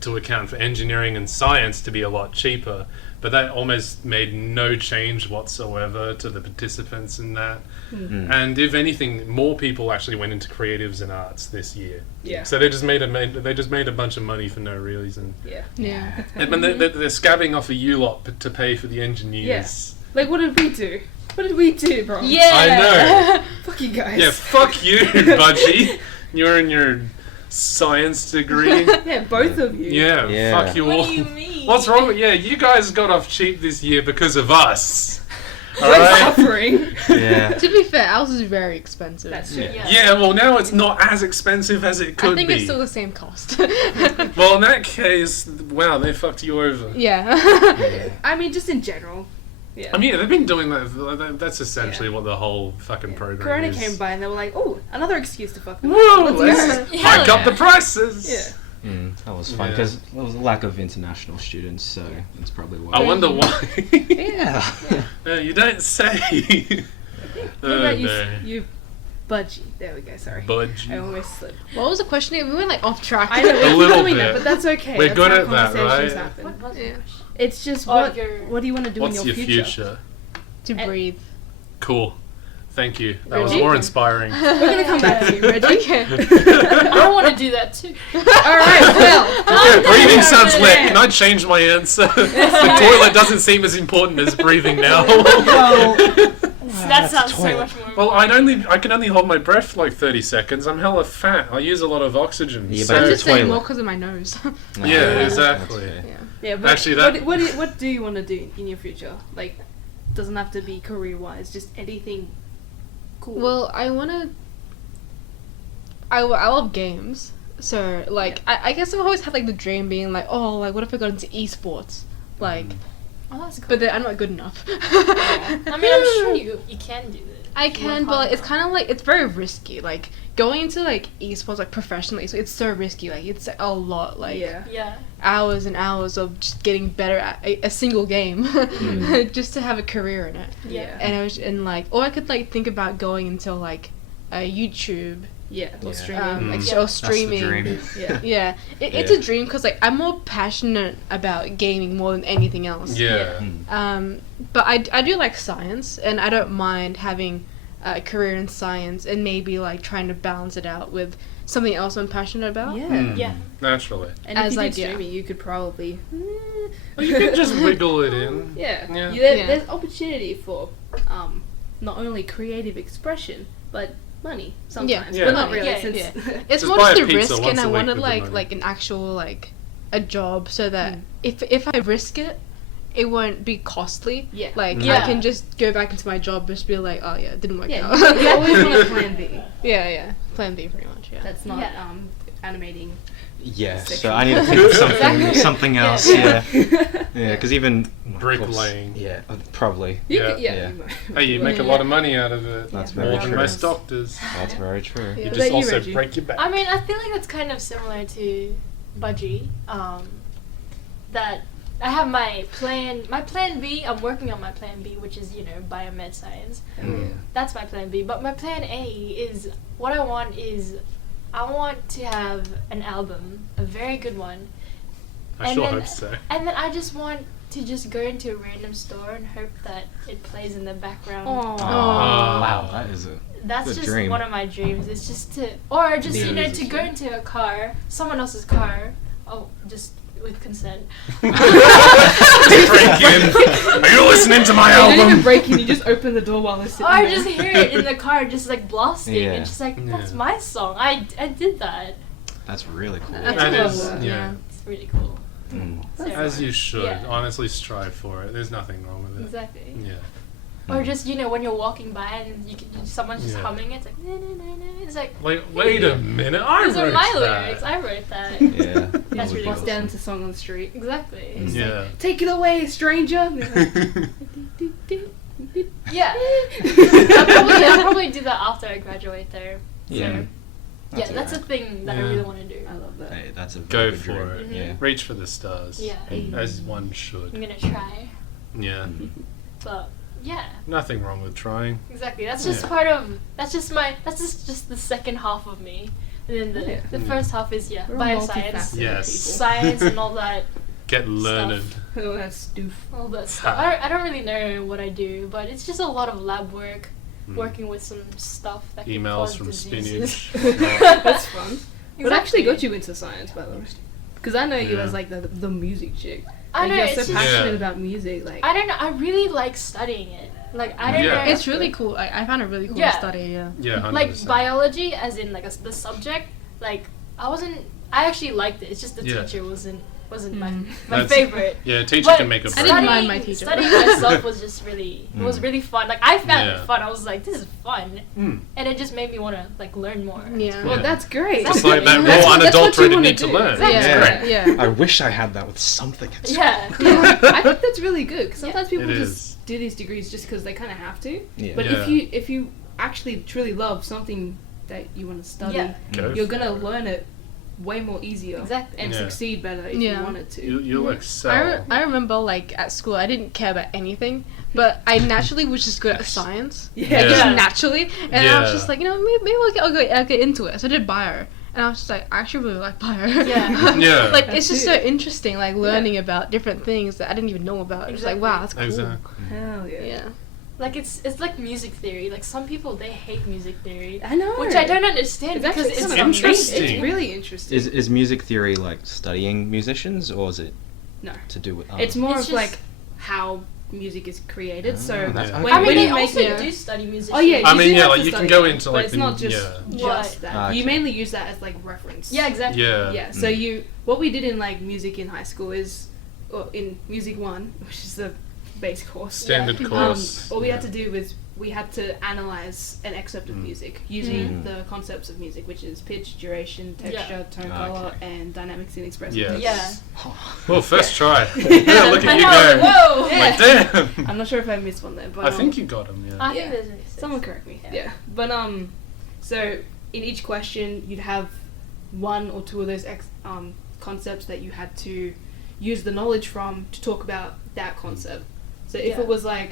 to account for engineering and science to be a lot cheaper. But that almost made no change whatsoever to the participants in that. And if anything, more people actually went into creatives and arts this year. Yeah. So they just made a bunch of money for no real reason. Yeah. And they're scabbing off of you lot to pay for the engineers. Like, what did we do? What did we do, bro? Yeah. I know. Fuck you guys. Yeah, fuck you, Budgie. You're in your science degree. Yeah, both of you. Yeah, Yeah. fuck you What all. do you mean? What's wrong with you guys got off cheap this year because of us. We're Alright? suffering. Yeah. To be fair, ours is very expensive. That's true. Yeah. Yeah, well now it's not as expensive as it could I think be. it's still the same cost. Well, in that case, wow, they fucked you over. yeah. I mean, just in general. Yeah. I mean, they've been doing that. That's essentially what the whole fucking program Corona is. came by and they were like, oh, another excuse to fuck them. Whoa, Let's let's go. hike up Yeah. the prices. Yeah. That was fun Yeah. because there was a lack of international students, so that's probably why. I wonder why. Yeah. You don't say. What about you, no. you Budgie? There we go, sorry. I Budgie. almost slipped. What was the question? We went like off track. I know, we A keep little doing bit. that, but that's okay. We're That's good how at that, conversations right? happen. What was Yeah. it? It's just, Oh, what do you want to do What's in your your future? To breathe. Cool. Thank you. That was Reggie? more inspiring. We're going to come back to you, Reggie. Okay. I want to do that too. Alright, well. Yeah, breathing sounds lit. Yeah. Can I change my answer? The toilet doesn't seem as important as breathing now. Well, That sounds so much more. Well, I can only hold my breath for like 30 seconds. I'm hella fat. I use a lot of oxygen. Yeah, so- but I'm the just saying toilet. more because of my nose. No, Yeah, that's exactly. fair. yeah. yeah, but Actually, that- what do you want to do in your future? Like, doesn't have to be career-wise, just anything cool. Well, I wanna. I love games, so like I guess I've always had like the dream being like, oh, like what if I got into esports, like, Oh, that's cool. but then I'm not good enough. I mean, I'm sure you can do it. I if you can, work but hard it's enough. kind of like it's very risky. Like going into like esports, like professionally, so it's so risky. Like it's a lot, like Yeah. hours and hours of just getting better at a single game, just to have a career in it. Yeah. And I was like, or I could like think about going into like YouTube, Yeah, or Yeah. streaming. like Yeah. or That's the streaming. dream. Yeah. Yeah, it's Yeah. a dream because like I'm more passionate about gaming more than anything else. Yeah. But I do like science, and I don't mind having a career in science and maybe like trying to balance it out with something else I'm passionate about. Yeah. Mm, Yeah. Naturally. And if As you like, did yeah. streaming, you could probably... Well, you can just wiggle it in. Yeah. Yeah. Yeah. There's opportunity for not only creative expression, but money sometimes. Yeah. But not Money, really, yeah, since... yeah. It's Just more buy just a the pizza risk, once and I a week wanted with the like money. an actual like a job so that if I risk it, it won't be costly. Yeah. Like Yeah. I can just go back into my job, just be like, oh yeah, it didn't work Yeah, out. you always want a plan B. yeah, plan B pretty much. Yeah. That's not Yeah. animating. Yeah, Sexual. so I need to think of Exactly. something Yeah. else. Yeah, yeah, because even Bricklaying. Yeah, probably. You Yeah. could, yeah. Yeah. you might. Hey, you make a lot of money out of it. That's More very than true. most doctors. That's very true. Yeah. You What just about you, also Reggie? break your back. I mean, I feel like that's kind of similar to Budgie. That I have my plan B. I'm working on my plan B, which is biomed science. That's my plan B. But my plan A is what I want is I want to have an album, a very good one. I and sure then- hope so. And then I just want to just go into a random store and hope that it plays in the background. Aw. Wow, that is a That's good just dream. one of my dreams. It's just to, or just Yeah, it is a to go dream. into a car, someone else's car. Oh, just with consent. Break in. Are you listening to my You don't even album? break in, you just open the door while they're sitting Or I there. just hear it in the car, just like blasting, Yeah. and just like that's Yeah. my song. I did that. That's really cool. That's That cool. is, yeah. It's really cool. Mm. So, As you should. Yeah. Honestly, strive for it. There's nothing wrong with it. Exactly. Yeah. Or just when you're walking by and someone's just Yeah. humming, it's like na, na, na, na. It's like Like, wait a minute. I those are wrote my that. lyrics. I wrote that. Yeah, That's that would really be Walks down awesome. to song on the street. Exactly. It's Yeah. like, take it away, stranger. And they're like, Yeah. I'll probably do that after I graduate there. Yeah. So, yeah, that's a thing that I Yeah. really want to do. I love that. Hey, that's a Go very good for dream. it. Yeah. Reach for the stars. Yeah. As one I'm should. gonna try. Yeah. But Yeah, Nothing wrong with trying. exactly. That's just Yeah. part of. That's just the second half of me, and then the first half is We're all bioscience, multifaceted Yes. science, and all that. Get learned. people. Oh, that's stoof. All that stuff. I don't really know what I do, but it's just a lot of lab work, working with some stuff that can Emails cause from diseases. spinach. That's fun. What actually Exactly. got you into science, by the way? Because I know you Yeah. as like the music chick. I Like, know, you're it's so just- passionate Yeah. about music. Like I don't know. I really like studying it. Like I don't Yeah. know. It's really cool. I found it really cool Yeah. to study. Yeah. Yeah, 100%. Like biology, as in like the subject. Like I actually liked it. It's just the Yeah. teacher wasn't my That's- favorite. Yeah, teacher But can make a I break. didn't mind my teacher. Studying myself was just really it was really fun. Like I found Yeah. it fun. I was like, this is fun, Mm. and it just made me want to like learn more. Yeah. well, Yeah. that's great. It's like that That's raw, what- that's what you unadulterated wanna need to do. learn. Exactly. It's Yeah. great. Yeah. I wish I had that with something. At school. Yeah. I think that's really good because sometimes people It just is. do these degrees just because they kind of have to. Yeah. But Yeah. if you actually truly love something that you want to study, Yeah. Go you're for gonna it. learn it way more easier Exactly. and Yeah. succeed better if Yeah. you wanted to. You'll excel. I remember like at school I didn't care about anything, but I naturally was just good at science. Yeah. Like, just Yeah. naturally, and I was Yeah. just like, maybe I'll get into it. So I did bio, and I was just like, I actually really like bio. Yeah. Yeah. Like That's it's just it. so interesting, like learning about different things that I didn't even know about. It's like, Exactly. wow, that's cool. Exactly. Hell yeah. Yeah. Like it's like music theory. Like some people they hate music theory, I know. which I don't understand It's because actually it's kind of interesting. It's really interesting. Is music theory like studying musicians, or is it No. to do with? It's more It's of just- like how music is created. So that's- Yeah. when, I mean, when they you make also it, do study music. oh yeah, I you mean, do yeah, have like to you can study go it, into, but like, it's the- not just yeah. just that. Ah, You okay. mainly use that as like reference. Yeah, exactly. Yeah. Yeah. So what we did in like music in high school is, or in music 1, which is the base course. Standard Yeah. course. All we had Yeah. to do was we had to analyze an excerpt of music using the concepts of music, which is pitch, duration, texture, tone, Ah, color, okay. and dynamics in expressive. Yeah. Yeah. Well, first try. Yeah, look I at you know. go. Whoa. Like, damn. I'm not sure if I missed one there, but I think you got him, yeah. I think Yeah. there's a someone correct me. Yeah. Yeah. But so in each question you'd have one or two of those concepts that you had to use the knowledge from to talk about that concept. So if Yeah. it was like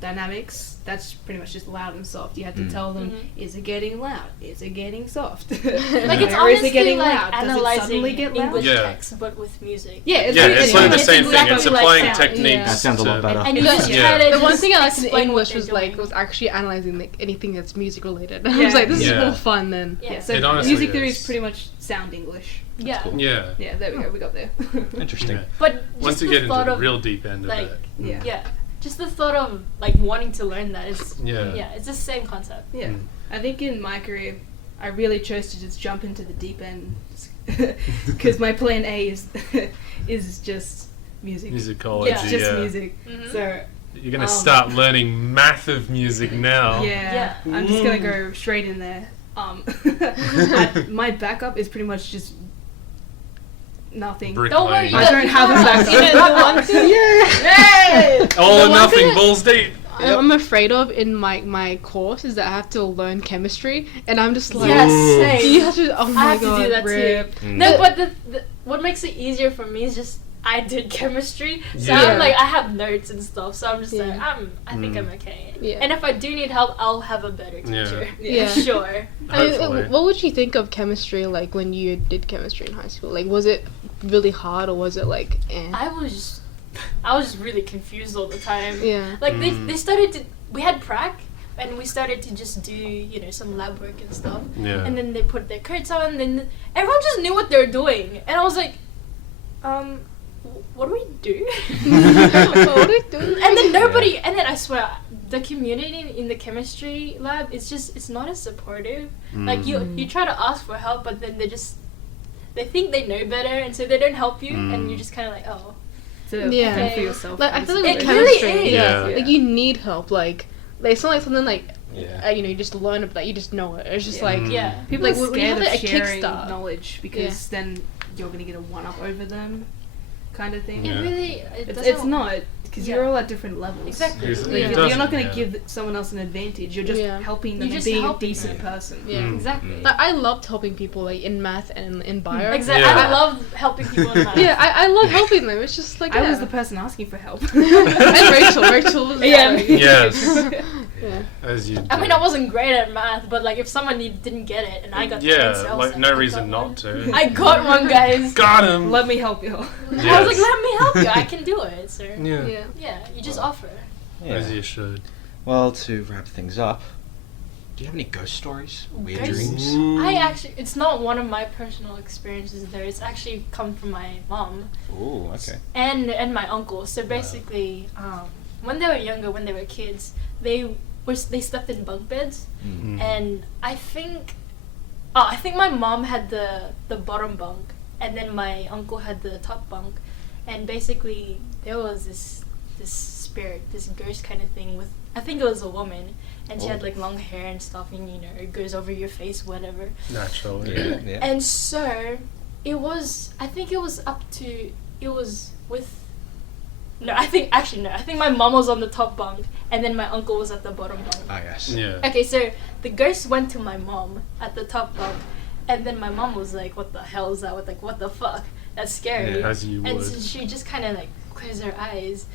dynamics, that's pretty much just loud and soft. You had to tell them, is it getting loud? Is it getting soft? Like it's Where is honestly it getting like loud? Does it analyzing suddenly get loud? English Yeah. text, but with music. Yeah, it's Yeah, really- it's like the it's same thing. exactly It's like applying sound. techniques. Yeah. That sounds a lot to- better. And you The- just Yeah. try to The one just thing I liked in explain what English they're was like doing. was actually analyzing like anything that's music related. I Yeah. was like, this Yeah. is more fun than. Yeah. Yeah, so It honestly music theory is. is pretty much sound English. Yeah. cool. Yeah. Yeah, there we go. We got there. Interesting. Yeah. But just Once you the get into thought the of, real deep end of like, it. Yeah. yeah, just the thought of like wanting to learn that is Yeah. yeah, it's the same concept. Yeah, I think in my career, I really chose to just jump into the deep end because my plan A is just music. Musicology, Yeah. It's just yeah. music. Mhm. So You're going to Um, start learning math of music now. yeah, Yeah. I'm just gonna go straight in there. My backup is pretty much just nothing. Don't worry, you Bricklaying. I don't have a backup. You know, the one thing, All or The one nothing, thing- balls deep. I'm afraid of in my course is that I have to learn chemistry, and I'm just like, yes, Ooh. same. you have to. Oh my I have god, to do that rip. too. No, but the what makes it easier for me is just I did chemistry, so Yeah. I'm like I have notes and stuff, so I'm just like Yeah. I think I'm okay. Yeah. And if I do need help, I'll have a better Yeah. teacher. Yeah. Sure. I mean, Hopefully. what would you think of chemistry like when you did chemistry in high school? Like, was it really hard or was it like, eh? I was just really confused all the time. Yeah. Like they started to we had prac and we started to just do, you know, some lab work and stuff. Yeah. And then they put their coats on, and then everyone just knew what they were doing. And I was like, what do we do? What are you doing? And then nobody, and then I swear, the community in the chemistry lab is just, it's not as supportive. Like you try to ask for help, but then they think they know better, and so they don't help you, and you're just kind of like, oh. To Yeah. fend for yourself. Like I feel like It with really chemistry, is. yeah, Yeah. like you need help. Like it's not like something like Yeah. you know you just learn about, you just know it. It's just Yeah. like Yeah. People Like, are when you scared have, of like, a sharing kickstart. knowledge because then you're gonna get a one-up over them, kind of thing. Yeah. It really, it It's doesn't. not because Yeah. you're all at different levels. Exactly. It Like, doesn't, you're not going to yeah. give someone else an advantage. You're just Yeah. helping them You're and just being a helping decent them. person. Yeah. Exactly. Like, I loved helping people like in math and in bio. Exactly. Yeah. I love helping people in math. Yeah, I love helping them. It's just like I was yeah. the person asking for help. And Rachel was Yeah. like, Yes. yeah. As you do. I mean, I wasn't great at math, but like if someone didn't get it and I got the answer, I Yeah, was like no I reason got one. not to. I got one, guys. Got him! Let me help you. I was Yes. like, let me help you. I can do it, sir. Yeah. Yeah. Yeah, you just offer. As you should. Well, to wrap things up, do you have any ghost stories? Weird Ghosts? dreams? I actually, it's not one of my personal experiences though. It's actually come from my mom Ooh, okay. and my uncle. So basically, when they were younger, when they were kids, they slept in bunk beds, Mm. and I think my mom had the bottom bunk, and then my uncle had the top bunk, and basically there was this spirit, this ghost kind of thing with, I think it was a woman, and she had Oh. like long hair and stuff, and you know it goes over your face, whatever. Naturally. Yeah, yeah. And so it was, I think it was with, no, I think my mom was on the top bunk, and then my uncle was at the bottom bunk. Ah, yes. Yeah. Okay, so the ghost went to my mom at the top bunk, and then my mom was like, "What the hell is that?" Like, "What the fuck? That's scary." Yeah. As you And would. so she just kind of like closed her eyes,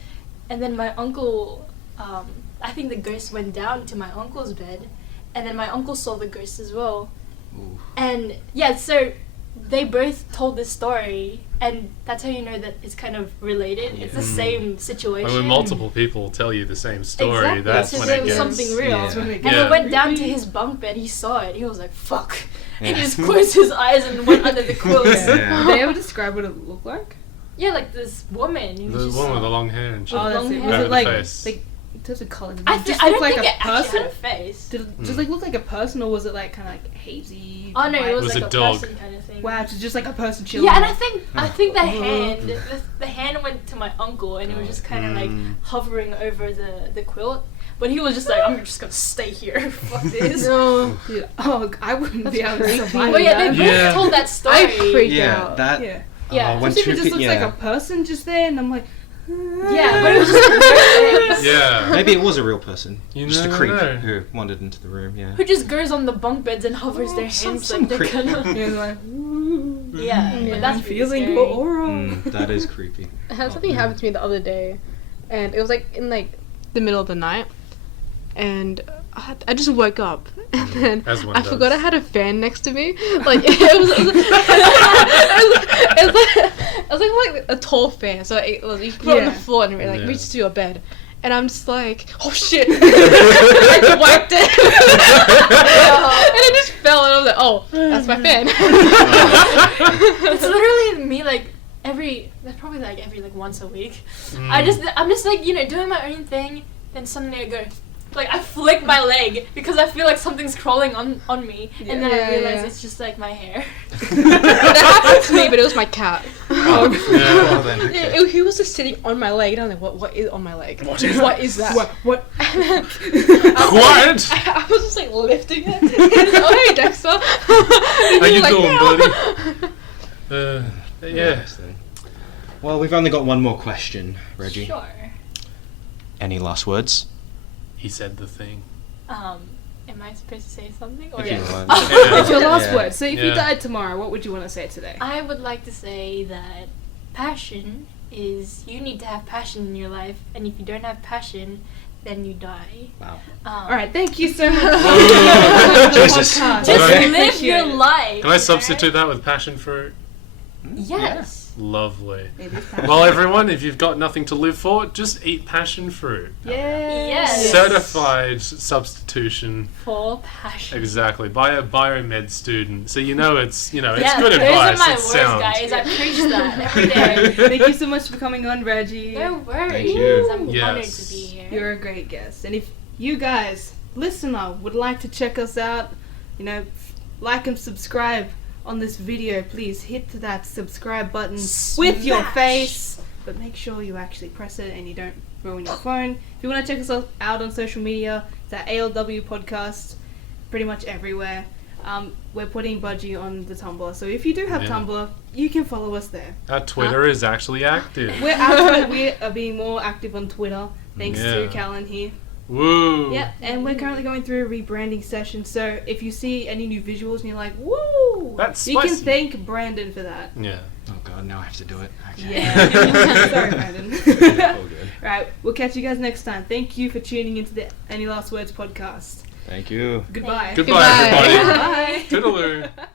and then my uncle, I think the ghost went down to my uncle's bed, and then my uncle saw the ghost as well, Ooh. and yeah, so they both told this story, and that's how you know that it's kind of related. It's the Yeah. same situation. When multiple people tell you the same story, Exactly. that's so when there it was gets... something real. That's when it And Yeah. it went down to his bunk bed. He saw it. He was like, "Fuck!" And Yeah. he just closed his eyes and went under the quilt. Did Yeah. they ever describe what it looked like? Yeah, like this woman. He was The just one with the long hair and shit. Oh, that's long it. hair. Was Over it the like, face. in terms of color, did I, it th- just I look don't like think a it actually person? had a face. Did it just like look like a person, or was it like kind of like hazy? Oh no, it was was like a a dog. person kind of thing. Wow, so just like a person chilling. Yeah, and I think the hand, the hand went to my uncle, and it was just kind of like hovering over the quilt. But he was just like, "I'm just gonna stay here. Fuck this." No. Dude, oh, I wouldn't be able to creepy. survive. But yeah, they that. both Yeah. told that story. I freaked Yeah, out. that. Yeah. Yeah. when Especially if two it just looks yeah. like a person just there, and I'm like, Yeah, but it was just a ghost Yeah. Maybe it was a real person. You just a never creep know. who wandered into the room, yeah. who just goes on the bunk beds and hovers their hands some like they're creep. gonna. yeah, like, Yeah, Yeah. but that's I'm really feeling scary. your aura. That is creepy. I had something happen to me the other day, and it was like in like the middle of the night, and I just woke up, and then As one I does. forgot I had a fan next to me. Like it was like a tall fan, so you put it on the Yeah. floor and it like Yeah. reaches to your bed. And I'm just like, oh shit! I just wiped it, and it just fell, and I was like, oh, that's my fan. It's literally me like every once a week. I'm just like, you know, doing my own thing, then suddenly I go, like I flick my leg because I feel like something's crawling on me, and then Yeah, I realize yeah. it's just like my hair. That happened to me, but it was my cat. Oh, Yeah. well then, okay. He was just sitting on my leg, and I'm like, what is on my leg? What is that? What? Quiet! I was just like lifting it. Oh, hey, Dexter. How you doing, buddy? Yeah. Yes, then. Well, we've only got one more question, Reggie. Sure. Any last words? He said the thing. Am I supposed to say something? Or If you yeah? want. It's your last Yeah. word. So if you Yeah. died tomorrow, what would you want to say today? I would like to say that passion is, you need to have passion in your life, and if you don't have passion, then you die. Wow. All right, thank you so much. Jesus. Podcast. Just Okay. live Appreciate your it. life. Can I substitute that with passion fruit? Yes. Lovely. It is passion. Well, everyone, if you've got nothing to live for, just eat passion fruit. Yes. Certified substitution. For passion. Exactly. By a biomed student. So you know it's Yeah, good those advice. are my It's words, sound. guys. I preach that every day. Thank you so much for coming on, Reggie. No worries. Thank you. I'm honored Yes. to be here. You're a great guest. And if you guys, listener, would like to check us out, you know, like and subscribe on this video, please hit that subscribe button with your Smash. face. But make sure you actually press it and you don't ruin your phone. If you want to check us out on social media, it's at ALW Podcast, pretty much everywhere. we're putting Budgie on the Tumblr. So if you do have Yeah. Tumblr, you can follow us there. Our Twitter is actually active. We are being more active on Twitter, thanks Yeah. to Callan here. Woo! Yep, and we're currently going through a rebranding session, so if you see any new visuals and you're like, woo! That's you can spicy. thank Brandon for that. Yeah. Oh god, now I have to do it. Okay. Yeah. Sorry, Brandon. All good. Right, we'll catch you guys next time. Thank you for tuning into the Any Last Words podcast. Thank you. Goodbye. Goodbye, Goodbye. everybody. Bye. Toodaloo.